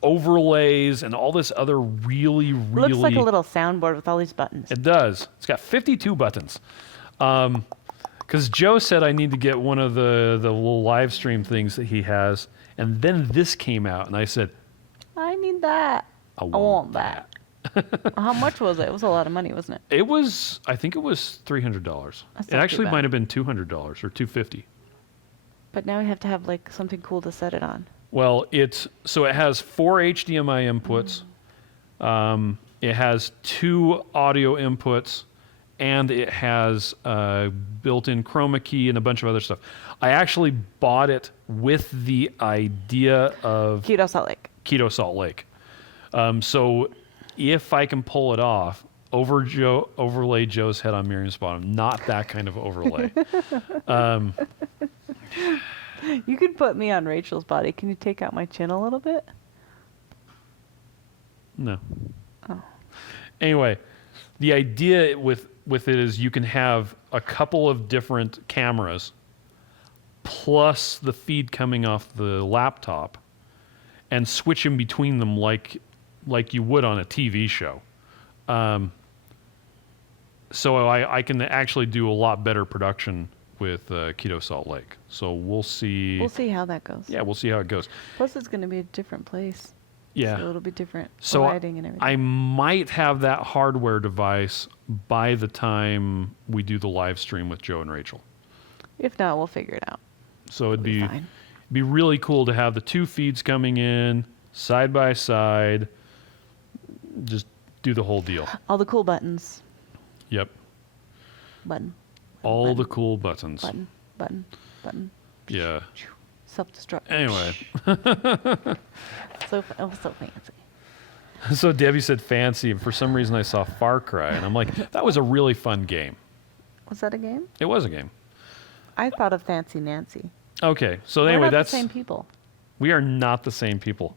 overlays and all this other really, really... Looks like a little soundboard with all these buttons. It does. It's got 52 buttons. Because Joe said I need to get one of the little live stream things that he has. And then this came out, and I said, I need that. I I want that. How much was it? It was a lot of money, wasn't it? I think it was $300. That's It not actually too might bad. have been $200 or $250. But now we have to have like something cool to set it on. Well, it has 4 HDMI inputs. It has 2 audio inputs, and it has built-in chroma key and a bunch of other stuff. I actually bought it with the idea of Keto Salt Lake. Keto Salt Lake. So if I can pull it off, overlay Joe's head on Miriam's bottom. Not that kind of overlay. You could put me on Rachel's body. Can you take out my chin a little bit? No. Oh. Anyway, the idea with it is you can have a couple of different cameras plus the feed coming off the laptop and switch in between them like you would on a TV show. So I can actually do a lot better production with Keto Salt Lake. So we'll see. We'll see how that goes. Yeah, we'll see how it goes. Plus, it's going to be a different place. Yeah. So it'll be different So lighting and everything. I might have that hardware device by the time we do the live stream with Joe and Rachel. If not, we'll figure it out. So it'd It'll be be fine. be really cool to have the two feeds coming in side by side. Just do the whole deal. All the cool buttons. Yep. Button. All button, the cool buttons. Button. Button. Button. Yeah. Self-destruct. Anyway. So fancy. So Debbie said fancy, and for some reason I saw Far Cry, and I'm like, that was a really fun game. Was that a game? It was a game. I thought of Fancy Nancy. Okay, so We're anyway, not that's the same people. we are not the same people.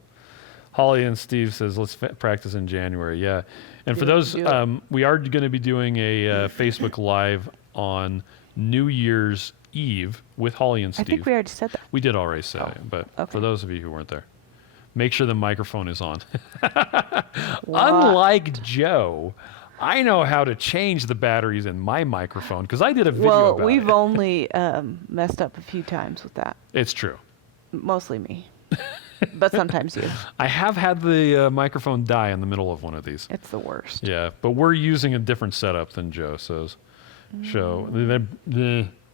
Holly and Steve says let's practice in January. Yeah, and for Do it, those, do it. we are going to be doing a Facebook Live on New Year's Eve with Holly and I Steve. think we already said that. We did already say it, but okay. for those of you who weren't there, make sure the microphone is on. What? Unlike Joe, I know how to change the batteries in my microphone because I did a video Well, about we've it. only messed up a few times with that. It's true. Mostly me. But sometimes you. I have had the microphone die in the middle of one of these. It's the worst. Yeah, but we're using a different setup than Joe says. So,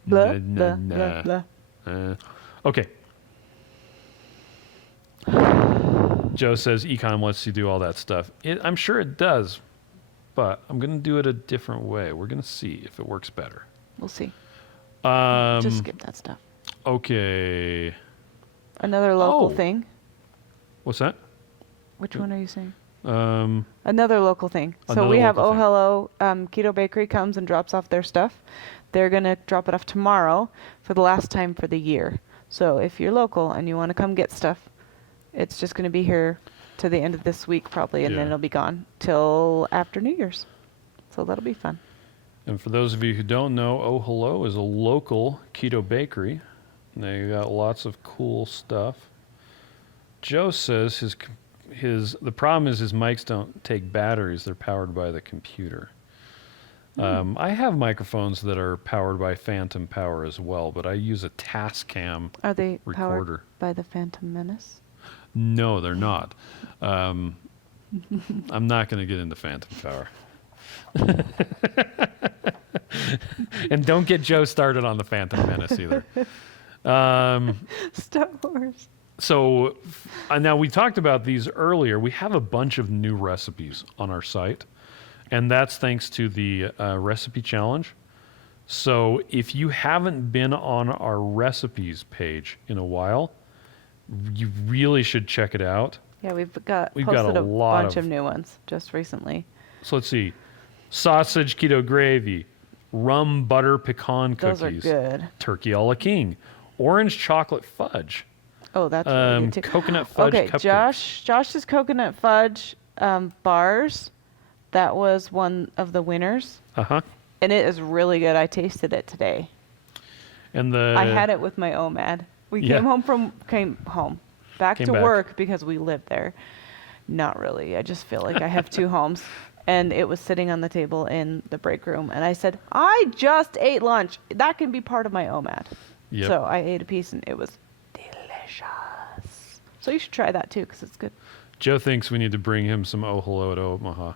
Blah, blah, blah, blah. Okay. Joe says econ lets you do all that stuff. I'm sure it does, but I'm going to do it a different way. We're going to see if it works better. We'll see. Um, Just skip that stuff. Okay. Another local Oh. thing. What's that? Which one are you saying? Um, Another local thing. So Another we have local Oh thing. Hello. Keto Bakery comes and drops off their stuff. They're going to drop it off tomorrow for the last time for the year. So if you're local and you want to come get stuff, it's just going to be here to the end of this week probably, and then Yeah. it'll be gone till after New Year's. So that'll be fun. and for those of you who don't know, Oh Hello is a local keto bakery. They got lots of cool stuff. Joe says the problem is his mics don't take batteries; they're powered by the computer. I have microphones that are powered by phantom power as well, but I use a Tascam Are they recorder. powered by the Phantom Menace? No, they're not. I'm not going to get into phantom power. And don't get Joe started on the Phantom Menace either. Star Wars. So now we talked about these earlier. We have a bunch of new recipes on our site, and that's thanks to the recipe challenge. So if you haven't been on our recipes page in a while, you really should check it out. Yeah, we've We've posted got a lot bunch of- of new ones just recently. So let's see. Sausage keto gravy, rum butter pecan Those cookies, are good. turkey a la king, orange chocolate fudge, Oh, that's really good too. coconut fudge Okay, cupcakes. Josh's coconut fudge bars. That was one of the winners, Uh-huh. and it is really good. I tasted it today. And the I had it with my OMAD. We Yeah. came home, back Came to back. work because we live there. Not really. I just feel like I have two homes. And it was sitting on the table in the break room. And I said, I just ate lunch. That can be part of my OMAD. Yep. So I ate a piece and it was delicious. So you should try that too because it's good. Joe thinks we need to bring him some Oh Hello at Omaha.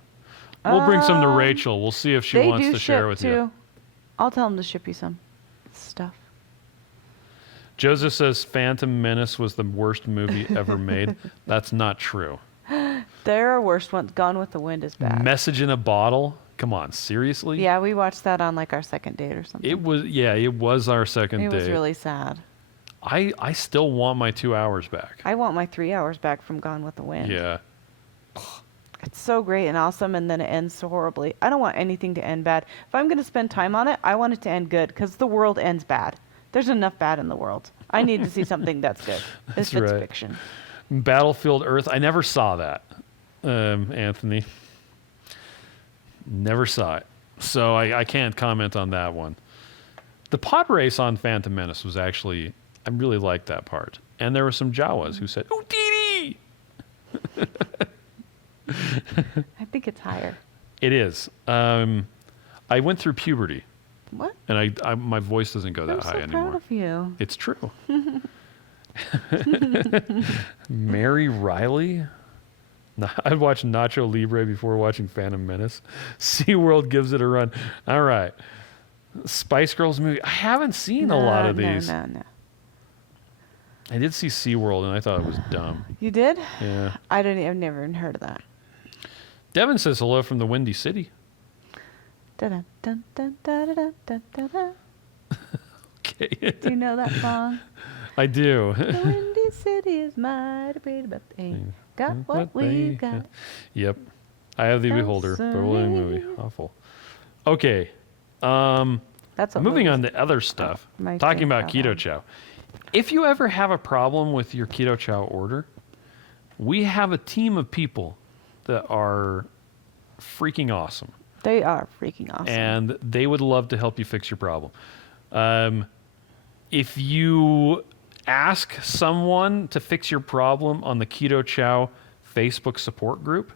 We'll bring some to Rachel. We'll see if she They wants do to ship share with too. you. I'll tell them to ship you some stuff. Joseph says Phantom Menace was the worst movie ever made. That's not true. There are worse ones. Gone with the Wind is bad. Message in a Bottle? Come on, seriously? Yeah, we watched that on like our second date or something. It was our second It date. was really sad. I still want my 2 hours back. I want my 3 hours back from Gone with the Wind. Yeah. It's so great and awesome, and then it ends so horribly. I don't want anything to end bad. If I'm going to spend time on it, I want it to end good, because the world ends bad. There's enough bad in the world. I need to see something that's good. That's If it's right. fiction. Battlefield Earth. I never saw that, Anthony. Never saw it. So I can't comment on that one. The pod race on Phantom Menace was actually, I really liked that part. And there were some Jawas who said, "Ooh, Dee Dee!" I think it's higher. It is. I went through puberty, What? and my voice doesn't go that I'm high so anymore. proud of you. It's true. Mary Riley? I'd watch Nacho Libre before watching Phantom Menace. SeaWorld gives it a run. All right. Spice Girls movie. I haven't seen a lot of these. No. I did see SeaWorld, and I thought it was dumb. You did? Yeah. I've never even heard of that. Devin says hello from the Windy City. Dun, dun, dun, dun, dun, dun, dun, dun. Okay. Do you know that song? I do. The Windy City is mighty pretty, but they ain't got what we got. Yep. I have the Beholder. Berlin movie. Awful. Okay. That's what Moving movies- on to other stuff. my Talking train about fell Keto down. Chow. If you ever have a problem with your Keto Chow order, we have a team of people that are freaking awesome. They are freaking awesome. And they would love to help you fix your problem. If you ask someone to fix your problem on the Keto Chow Facebook support group,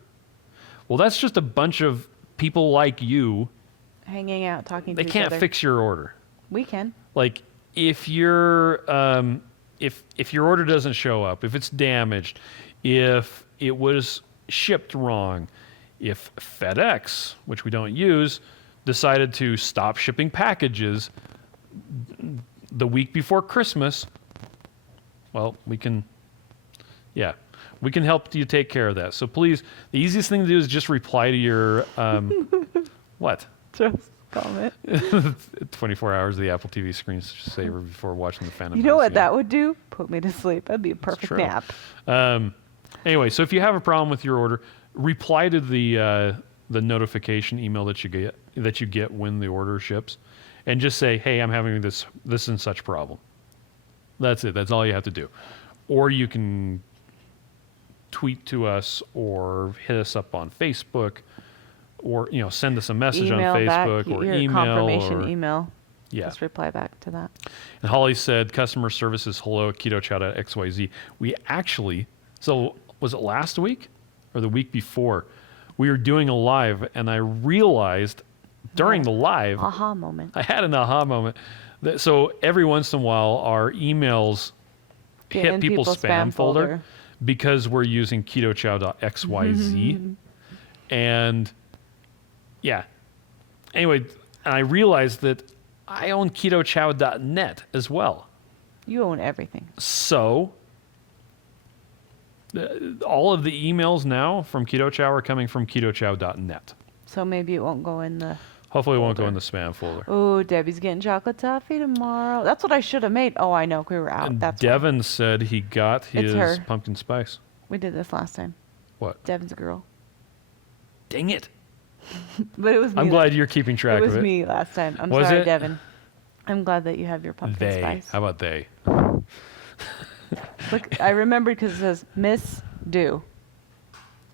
well, that's just a bunch of people like you. Hanging out, talking They to each can't other. fix your order. We can. Like if your if your order doesn't show up, if it's damaged, if it was shipped wrong, if FedEx, which we don't use, decided to stop shipping packages the week before Christmas, well, we can help you take care of that. So please, the easiest thing to do is just reply to your what? Just comment. 24 hours of the Apple TV screensaver before watching the Phantom You know Menace what again. that would do? Put me to sleep. That'd be a perfect true. nap. Anyway, so if you have a problem with your order, reply to the notification email that you get when the order ships, and just say, "Hey, I'm having this and such problem." That's it. That's all you have to do. Or you can tweet to us or hit us up on Facebook, or send us a message Email on Facebook back or your email. confirmation or, email. Yeah. Just reply back to that. And Holly said, customer service is hello@ketochow.xyz. We actually, so was it last week or the week before? We were doing a live, and I realized during the live, Aha moment. I had an aha moment. So every once in a while, our emails Get hit in people's spam folder because we're using ketochow.xyz. And yeah. Anyway, and I realized that I own ketochow.net as well. You own everything. So all of the emails now from Keto Chow are coming from ketochow.net. So maybe it won't go in the... Hopefully it won't go in the spam folder. Oh, Debbie's getting chocolate toffee tomorrow. That's what I should have made. Oh, I know. We were out. And That's why. Devin said he got his her. pumpkin spice. We did this last time. What? Devin's a girl. Dang it. But it was me. I'm glad you're keeping track It was of it. me last time. I'm Was sorry, it? Devin. I'm glad that you have your pumpkin They. spice. How about they? Look, I remembered because it says Miss Do.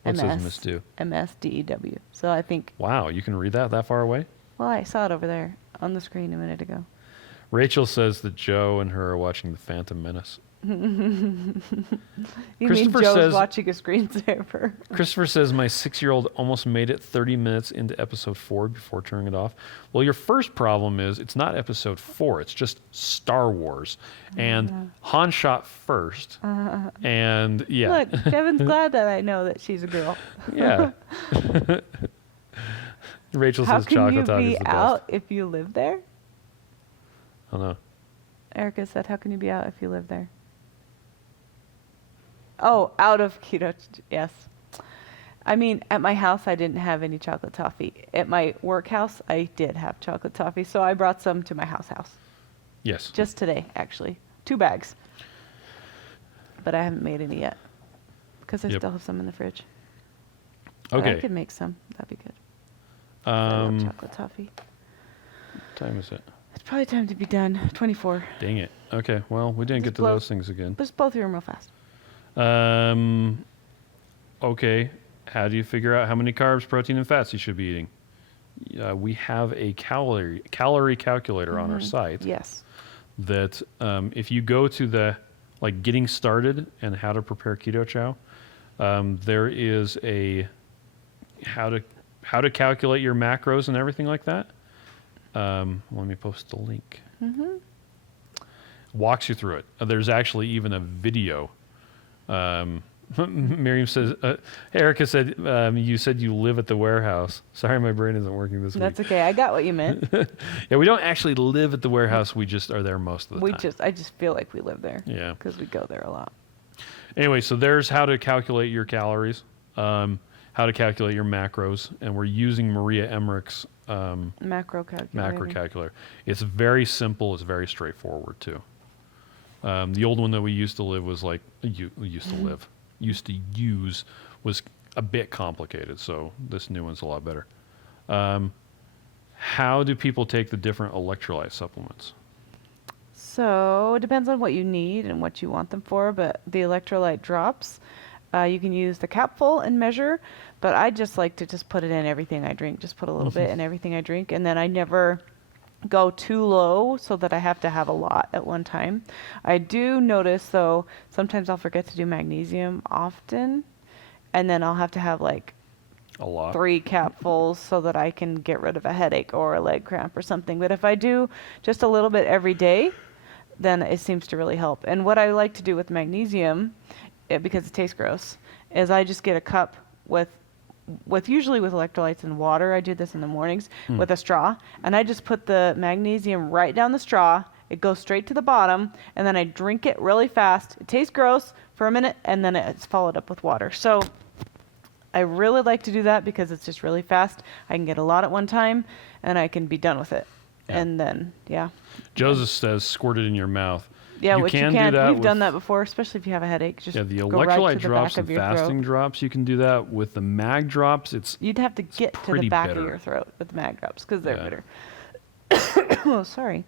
What says Miss Do? MSDEW. So I think, Wow, you can read that far away? well, I saw it over there on the screen a minute ago. Rachel says that Joe and her are watching The Phantom Menace. You mean Christopher Joe's says- watching a screensaver? Christopher says, my 6-year-old almost made it 30 minutes into episode 4 before turning it off. Well, your first problem is it's not episode 4. It's just Star Wars. And Han shot first. And yeah. Look, Devin's glad that I know that she's a girl. Yeah. Rachel How says can chocolate you taffy is be the out best. if you live there? I don't know. Erica said, how can you be out if you live there? Oh, out of keto, yes. I mean, at my house, I didn't have any chocolate toffee. At my work house, I did have chocolate toffee, so I brought some to my house. Yes. Just today, actually. 2 bags. But I haven't made any yet, because I Yep. still have some in the fridge. But I Okay. could make some. That'd be good. I love chocolate toffee. What time is it? It's probably time to be done. 24. Dang it. Okay, well, we didn't Just get to blow- those things again. Just blow through them real fast. Okay, how do you figure out how many carbs, protein, and fats you should be eating? We have a calorie calculator on our site Yes. that if you go to the getting started and how to prepare keto chow, there is a how to calculate your macros and everything like that. Let me post the link. Walks you through it. There's actually even a video. Miriam says, Erica said, you said you live at the warehouse. Sorry, my brain isn't working this That's week. okay. I got what you meant. Yeah, we don't actually live at the warehouse. We just are there most of the time. I just feel like we live there. Yeah. Because we go there a lot. Anyway, so there's how to calculate your calories, how to calculate your macros, and we're using Maria Emmerich's Macro calculator. macro calculator. It's very simple. It's very straightforward too. The old one that we used to live was used to use was a bit complicated. So this new one's a lot better. How do people take the different electrolyte supplements? So it depends on what you need and what you want them for, but the electrolyte drops, you can use the capful and measure, but I just like to just put it in everything I drink, just put a little bit in everything I drink, and then I never go too low so that I have to have a lot at one time. I do notice, though, sometimes I'll forget to do magnesium often, and then I'll have to have like A lot. 3 capfuls so that I can get rid of a headache or a leg cramp or something. But if I do just a little bit every day, then it seems to really help. And what I like to do with magnesium, because it tastes gross, is I just get a cup with usually with electrolytes and water. I do this in the mornings with a straw, and I just put the magnesium right down the straw. It goes straight to the bottom, and then I drink it really fast. It tastes gross for a minute, and then it's followed up with water. So I really like to do that because it's just really fast. I can get a lot at one time, and I can be done with it. Yeah. And then, yeah. Joseph says, squirt it in your mouth. Yeah, which you can. do that. We've done that before, especially if you have a headache. Just Yeah, the go right electrolyte to the drops back and of your fasting throat. drops, you can do that. With the mag drops, You'd have to get to the pretty back bitter. of your throat with the mag drops because they're Yeah. bitter. Oh, sorry.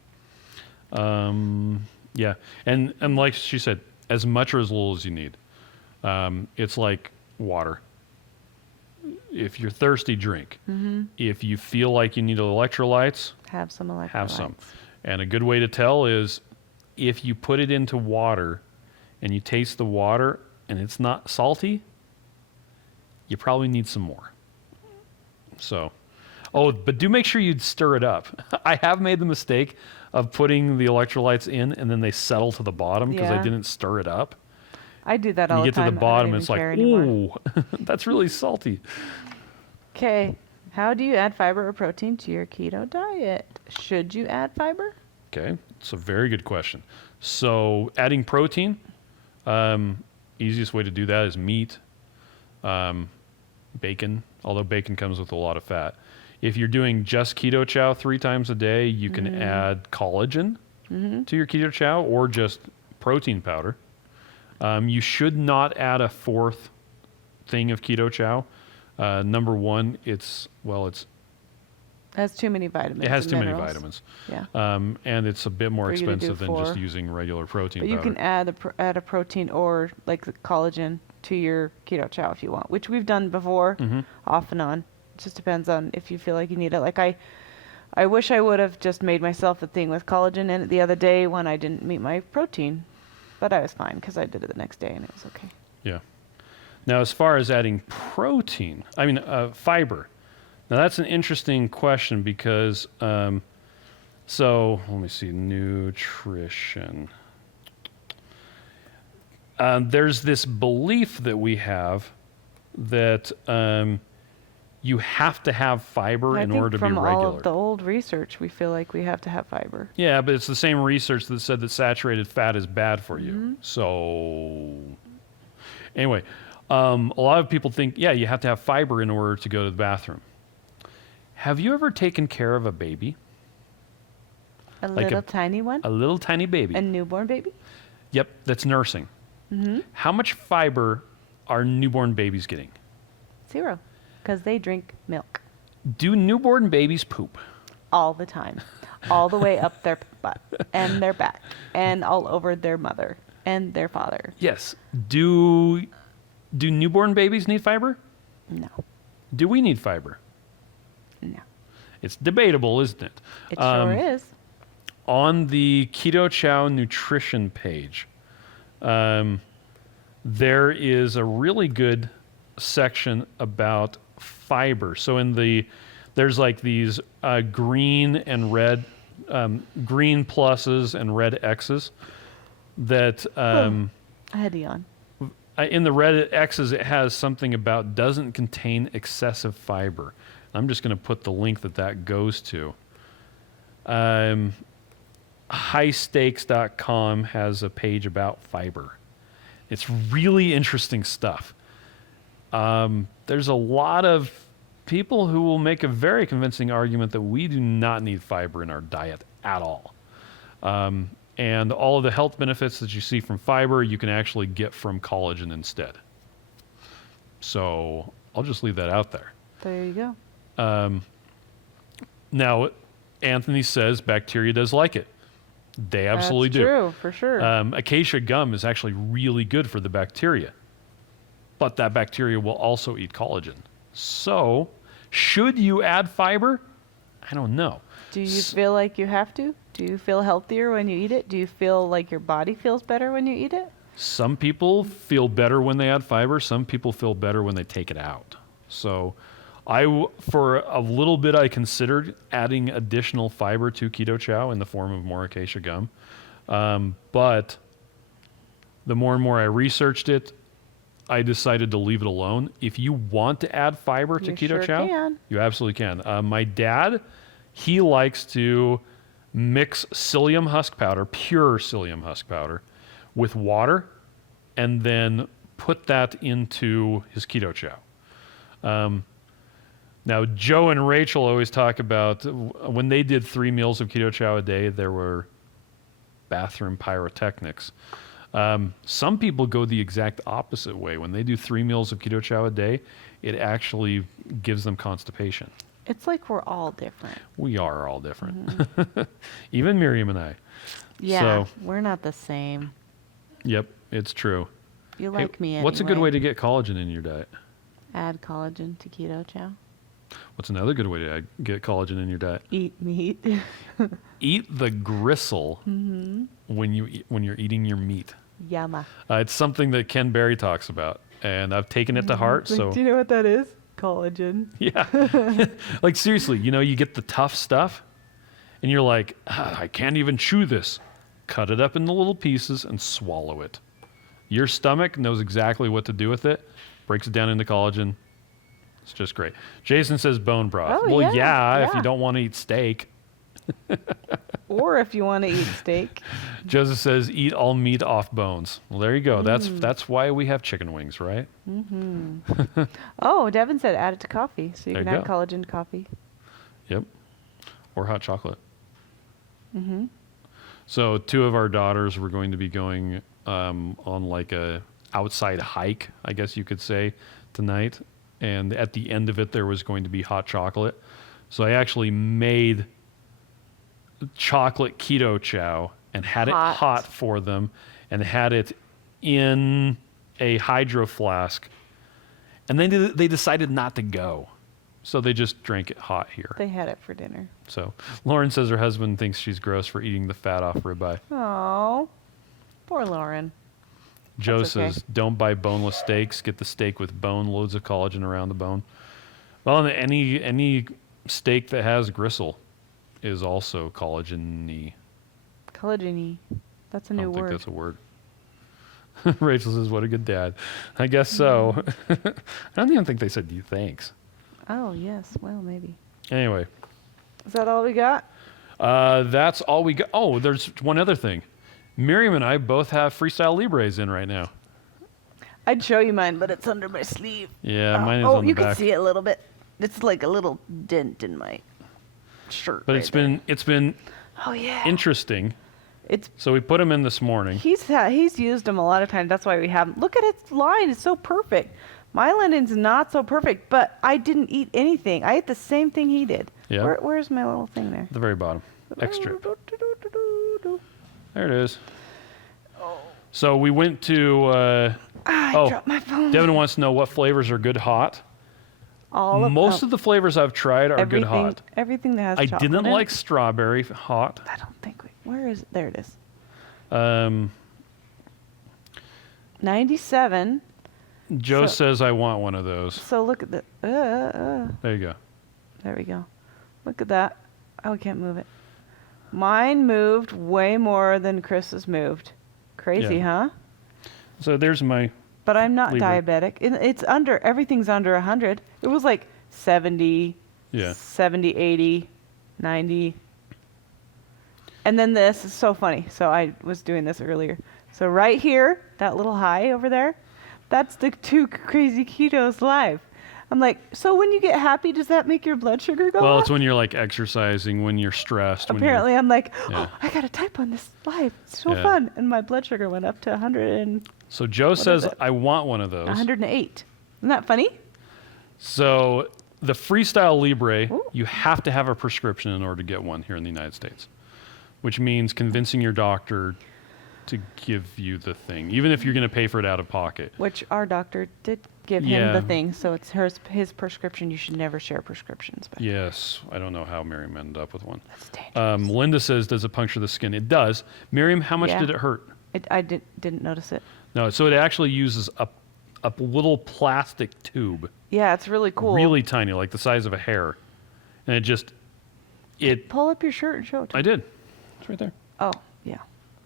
Yeah, and like she said, as much or as little as you need. It's like water. If you're thirsty, drink. If you feel like you need electrolytes, Have some electrolytes. have some. And a good way to tell is if you put it into water and you taste the water and it's not salty, you probably need some more. So, but do make sure you stir it up. I have made the mistake of putting the electrolytes in and then they settle to the bottom because I Yeah. didn't stir it up. I do that And all you the get time. to the bottom I and don't it's even like, care anymore. ooh, that's really salty. Okay. How do you add fiber or protein to your keto diet? Should you add fiber? Okay, it's a very good question. So adding protein, easiest way to do that is meat, bacon, although bacon comes with a lot of fat. If you're doing just keto chow 3 times a day, you can add collagen to your keto chow or just protein powder. You should not add a 4th thing of keto chow. Number one, it has too many vitamins. has and too many minerals. vitamins. Yeah. And it's a bit more For you to do expensive than just 4. using regular protein But you powder. can add a protein or like the collagen to your keto chow if you want, which we've done before, off and on. It just depends on if you feel like you need it. Like I wish I would have just made myself a thing with collagen in it the other day when I didn't meet my protein, but I was fine because I did it the next day and it was okay. Yeah. Now, as far as adding fiber. Now, that's an interesting question because, so let me see, nutrition. There's this belief that we have that you have to have fiber I in think order to be from all regular. of the old research, we feel like we have to have fiber. Yeah, but it's the same research that said that saturated fat is bad for you. So, anyway, a lot of people think, yeah, you have to have fiber in order to go to the bathroom. Have you ever taken care of a baby? A Like little tiny one? A little tiny baby. A newborn baby? Yep, that's nursing. How much fiber are newborn babies getting? 0. because they drink milk Do newborn babies poop? all the time, all the way up their butt and their back and all over their mother and their father. Yes. Do newborn babies need fiber? No, Do we need fiber? no. It's debatable, isn't it? It sure is. On the Keto Chow nutrition page, there is a really good section about fiber. So there's like these green and red, green pluses and red X's that I had to yawn. in the red X's it has something about doesn't contain excessive fiber. I'm just going to put the link that goes to. Highstakes.com has a page about fiber. It's really interesting stuff. There's a lot of people who will make a very convincing argument that we do not need fiber in our diet at all. And all of the health benefits that you see from fiber, you can actually get from collagen instead. So I'll just leave that out there. There you go. Now, Anthony says bacteria does like it. They absolutely That's do. true, for sure. Acacia gum is actually really good for the bacteria, but that bacteria will also eat collagen. So, should you add fiber? I don't know. Do you feel like you have to? Do you feel healthier when you eat it? Do you feel like your body feels better when you eat it? Some people feel better when they add fiber. Some people feel better when they take it out. So, for a little bit, I considered adding additional fiber to Keto Chow in the form of more acacia gum. But the more and more I researched it, I decided to leave it alone. If you want to add fiber to You Keto sure Chow, can. you absolutely can. My dad, he likes to mix psyllium husk powder, pure psyllium husk powder, with water, and then put that into his Keto Chow. Now, Joe and Rachel always talk about when they did 3 meals of Keto Chow a day, there were bathroom pyrotechnics. Some people go the exact opposite way. When they do 3 meals of Keto Chow a day, it actually gives them constipation. It's like we're all different. We are all different. Even Miriam and I. Yeah, So, we're not the same. yep, it's true. You like me anyway. What's a good way to get collagen in your diet? Add collagen to Keto Chow. What's another good way to get collagen in your diet? Eat meat. Eat the gristle when you're eating your meat. Yama. It's something that Ken Berry talks about, and I've taken it to heart. So do you know what that is? Collagen. yeah, like seriously, you get the tough stuff, and you're like, I can't even chew this. Cut it up into little pieces and swallow it. Your stomach knows exactly what to do with it. Breaks it down into collagen. It's just great. Jason says bone broth. Oh, Well, yeah, if you don't want to eat steak. Or if you want to eat steak. Joseph says eat all meat off bones. Well, there you go. That's why we have chicken wings, right? Oh, Devin said add it to coffee. So you There can you add go. collagen to coffee. Yep. Or hot chocolate. So 2 of our daughters were going to be going on like a outside hike, I guess you could say, tonight. And at the end of it, there was going to be hot chocolate. So I actually made chocolate Keto Chow and had it hot for them and had it in a hydro flask. And then they decided not to go. So they just drank it hot here. They had it for dinner. So Lauren says her husband thinks she's gross for eating the fat off ribeye. Oh, poor Lauren. Joe That's okay. says, don't buy boneless steaks. Get the steak with bone, loads of collagen around the bone. Well, and any steak that has gristle is also collagen-y. Collagen-y. That's a I new don't think word. that's a word. Rachel says, what a good dad. I guess so. I don't even think they said you thanks. Oh, yes. Well, maybe. Anyway, Is that all we got? that's all we got. Oh, there's one other thing. Miriam and I both have freestyle libres in right now. I'd show you mine, but it's under my sleeve. Yeah, mine is oh, on the you back. can see it a little bit. It's like a little dent in my shirt. But right it's been there. Oh yeah. interesting. It's So we put them in this morning. he's used them a lot of times. That's why we have 'em. Look at its line. It's so perfect. My London's not so perfect, but I didn't eat anything. I ate the same thing he did. Yeah. Where's my little thing there? At the very bottom. Extra. There it is. So we went to. I dropped my phone. Devin wants to know what flavors are good hot. Most of the flavors I've tried are good hot. Everything that has I chocolate didn't in like it. strawberry hot. I don't think where is it? There it is. 97. Joe says I want one of those. So look at the. There you go. There we go. Look at that. Oh, I can't move it. Mine moved way more than Chris's moved. Crazy, Yeah. huh? So there's my. But I'm not Libre. diabetic. It's under, everything's under 100. It was like 70, Yeah. 70, 80, 90. And then this is so funny. So I was doing this earlier. So right here, that little high over there, that's the 2 crazy ketos live. I'm like, so when you get happy, does that make your blood sugar go Well, up? it's when you're like exercising, when you're stressed. Apparently, I'm like, Yeah. oh, I got to type on this live. It's so Yeah. fun. And my blood sugar went up to 100 So Joe is says it? I want one of those. 108. Isn't that funny? So the freestyle libre, Ooh. you have to have a prescription in order to get one here in the United States, which means convincing your doctor to give you the thing, even if you're going to pay for it out of pocket. Which our doctor did give him Yeah. the thing. So it's his prescription. You should never share prescriptions. But Yes, I don't know how Miriam ended up with one. that's dangerous. Linda says, does it puncture the skin? It does. Miriam, how much Yeah. did it hurt? I didn't notice it. No, so it actually uses a little plastic tube, Yeah, it's really cool. really tiny, like the size of a hair. And it Pull up your shirt and show it to I me. did. It's right there. Oh, yeah.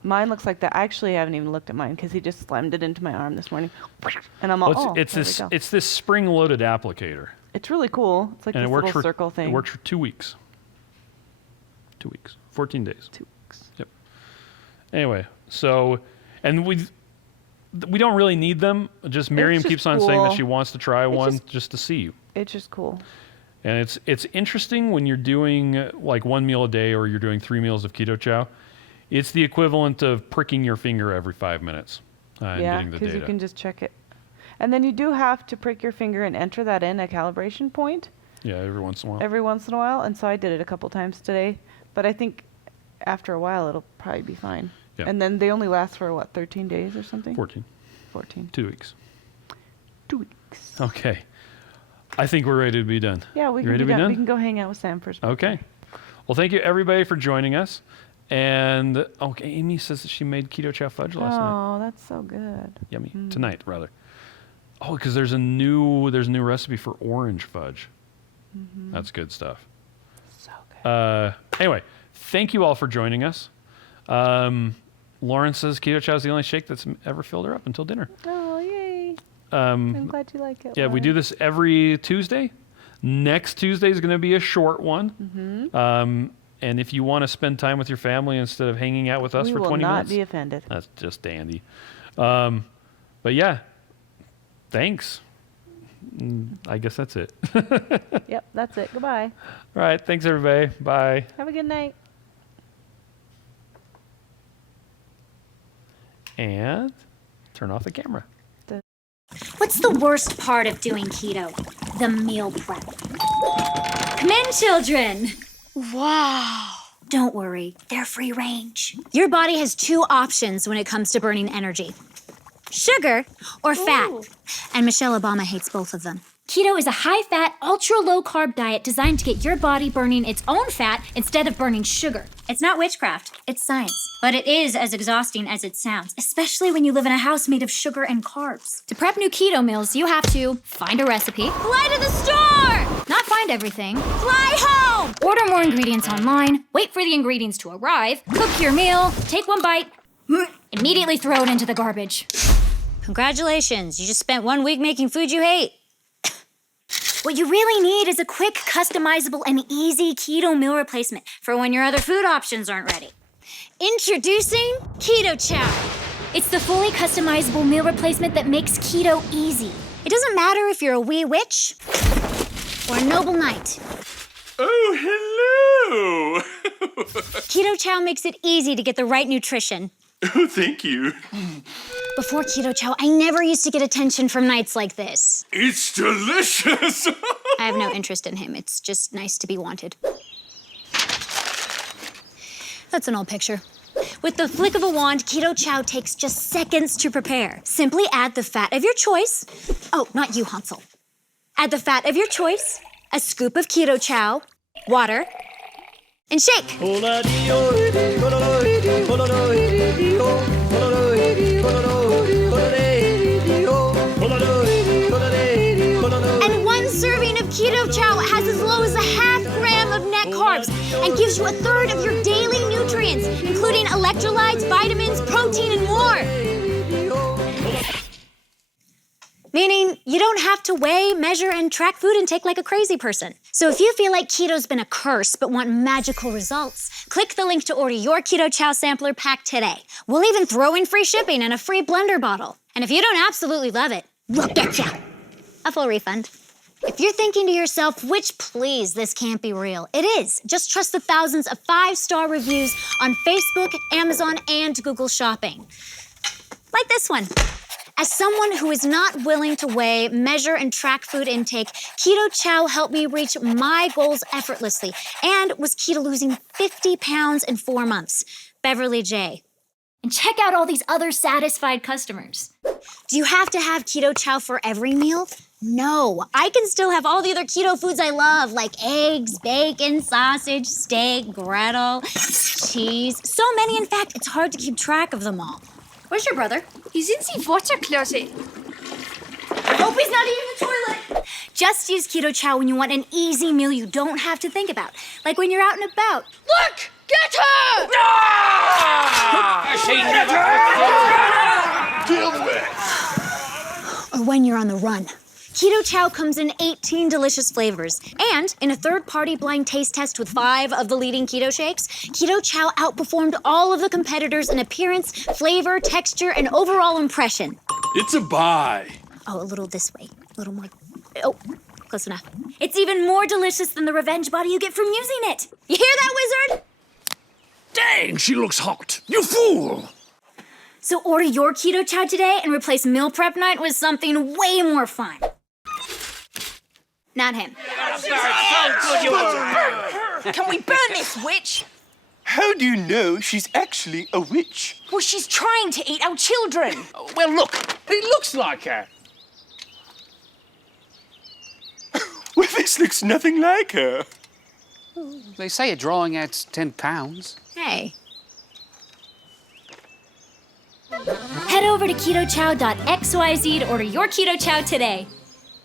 Mine looks like that. I actually haven't even looked at mine because he just slammed it into my arm this morning. And I'm all, Well, it's there we this go. it's this spring-loaded applicator, It's really cool. It's like and this it works little for circle thing. It works for 2 weeks. 2 weeks, 14 days. 2 weeks. Yep. Anyway, so and we don't really need them. Just Miriam just keeps on saying that cool. she wants to try one just- just to see you. It's just cool. And it's interesting when you're doing like 1 meal a day or you're doing 3 meals of Keto Chow. It's the equivalent of pricking your finger every 5 minutes and Yeah, getting the because data. you can just check it. And then you do have to prick your finger and enter that in a calibration point Yeah, every once in a while. every once in a while. And so I did it a couple times today. But I think after a while, it'll probably be fine. Yeah. And then they only last for, what, 13 days or something? 14. 14. 2 weeks. 2 weeks. Okay. I think we're ready to be done. Yeah, we You can ready be to be done. We done? can go hang out with Sam first. Okay. Well, thank you everybody for joining us. And okay, Amy says that she made Keto Chow fudge last night. Oh, that's so good. Yummy. Tonight, rather. Oh, because there's a new recipe for orange fudge. That's good stuff. So good. Anyway, thank you all for joining us. Lauren says Keto Chow is the only shake that's ever filled her up until dinner. Oh, yay. I'm glad you like it. Yeah, we do Lauren. this every Tuesday. Next Tuesday is going to be a short one. And if you want to spend time with your family instead of hanging out with us we for will 20 not minutes, be offended. that's just dandy. But yeah, thanks. I guess that's it. Yep, that's it. Goodbye. All right, thanks everybody. Bye. Have a good night. And turn off the camera. What's the worst part of doing keto? The meal prep. Come in, children. Wow. Don't worry, they're free range. Your body has 2 options when it comes to burning energy: sugar or fat. And Michelle Obama hates both of them. Keto is a high-fat, ultra-low-carb diet designed to get your body burning its own fat instead of burning sugar. It's not witchcraft, it's science. But it is as exhausting as it sounds, especially when you live in a house made of sugar and carbs. To prep new keto meals, you have to find a recipe, fly to the store, not find everything, fly home, order more ingredients online, wait for the ingredients to arrive, cook your meal, take one bite, immediately throw it into the garbage. Congratulations, you just spent 1 week making food you hate. What you really need is a quick, customizable, and easy keto meal replacement for when your other food options aren't ready. Introducing Keto Chow. It's the fully customizable meal replacement that makes keto easy. It doesn't matter if you're a wee witch or a noble knight. Oh, hello! Keto Chow makes it easy to get the right nutrition. Oh, thank you. Before Keto Chow, I never used to get attention from nights like this. It's delicious! I have no interest in him. It's just nice to be wanted. That's an old picture. With the flick of a wand, Keto Chow takes just seconds to prepare. Simply add the fat of your choice. Oh, not you, Hansel. Add the fat of your choice, a scoop of Keto Chow, water, and shake. And one serving of Keto Chow has as low as a half gram of net carbs and gives you a third of your daily nutrients, including electrolytes, vitamins, protein, and more. Meaning you don't have to weigh, measure, and track food intake like a crazy person. So if you feel like keto's been a curse but want magical results, click the link to order your Keto Chow sampler pack today. We'll even throw in free shipping and a free blender bottle. And if you don't absolutely love it, we'll get ya a full refund. If you're thinking to yourself, which please, this can't be real, it is. Just trust the thousands of 5-star reviews on Facebook, Amazon, and Google Shopping. Like this one. As someone who is not willing to weigh, measure, and track food intake, Keto Chow helped me reach my goals effortlessly and was key to losing 50 pounds in 4 months. Beverly J. And check out all these other satisfied customers. Do you have to have Keto Chow for every meal? No, I can still have all the other keto foods I love, like eggs, bacon, sausage, steak, gretel, cheese. So many, in fact, it's hard to keep track of them all. Where's your brother? He's in the water closet. Hope he's not eating the toilet. Just use Keto Chow when you want an easy meal you don't have to think about, like when you're out and about. Look! Get her! Deal with! Or when you're on the run. Keto Chow comes in 18 delicious flavors. And in a third-party blind taste test with 5 of the leading keto shakes, Keto Chow outperformed all of the competitors in appearance, flavor, texture, and overall impression. It's a buy. Oh, a little this way. A little more. Oh, close enough. It's even more delicious than the revenge body you get from using it. You hear that, wizard? Dang, she looks hot. You fool! So order your Keto Chow today and replace meal prep night with something way more fun. Not him. Can we burn this witch? How do you know she's actually a witch? Well, she's trying to eat our children. Well, look, it looks like her. Well, this looks nothing like her. They say a drawing adds 10 pounds. Hey. Head over to ketochow.xyz to order your Keto Chow today.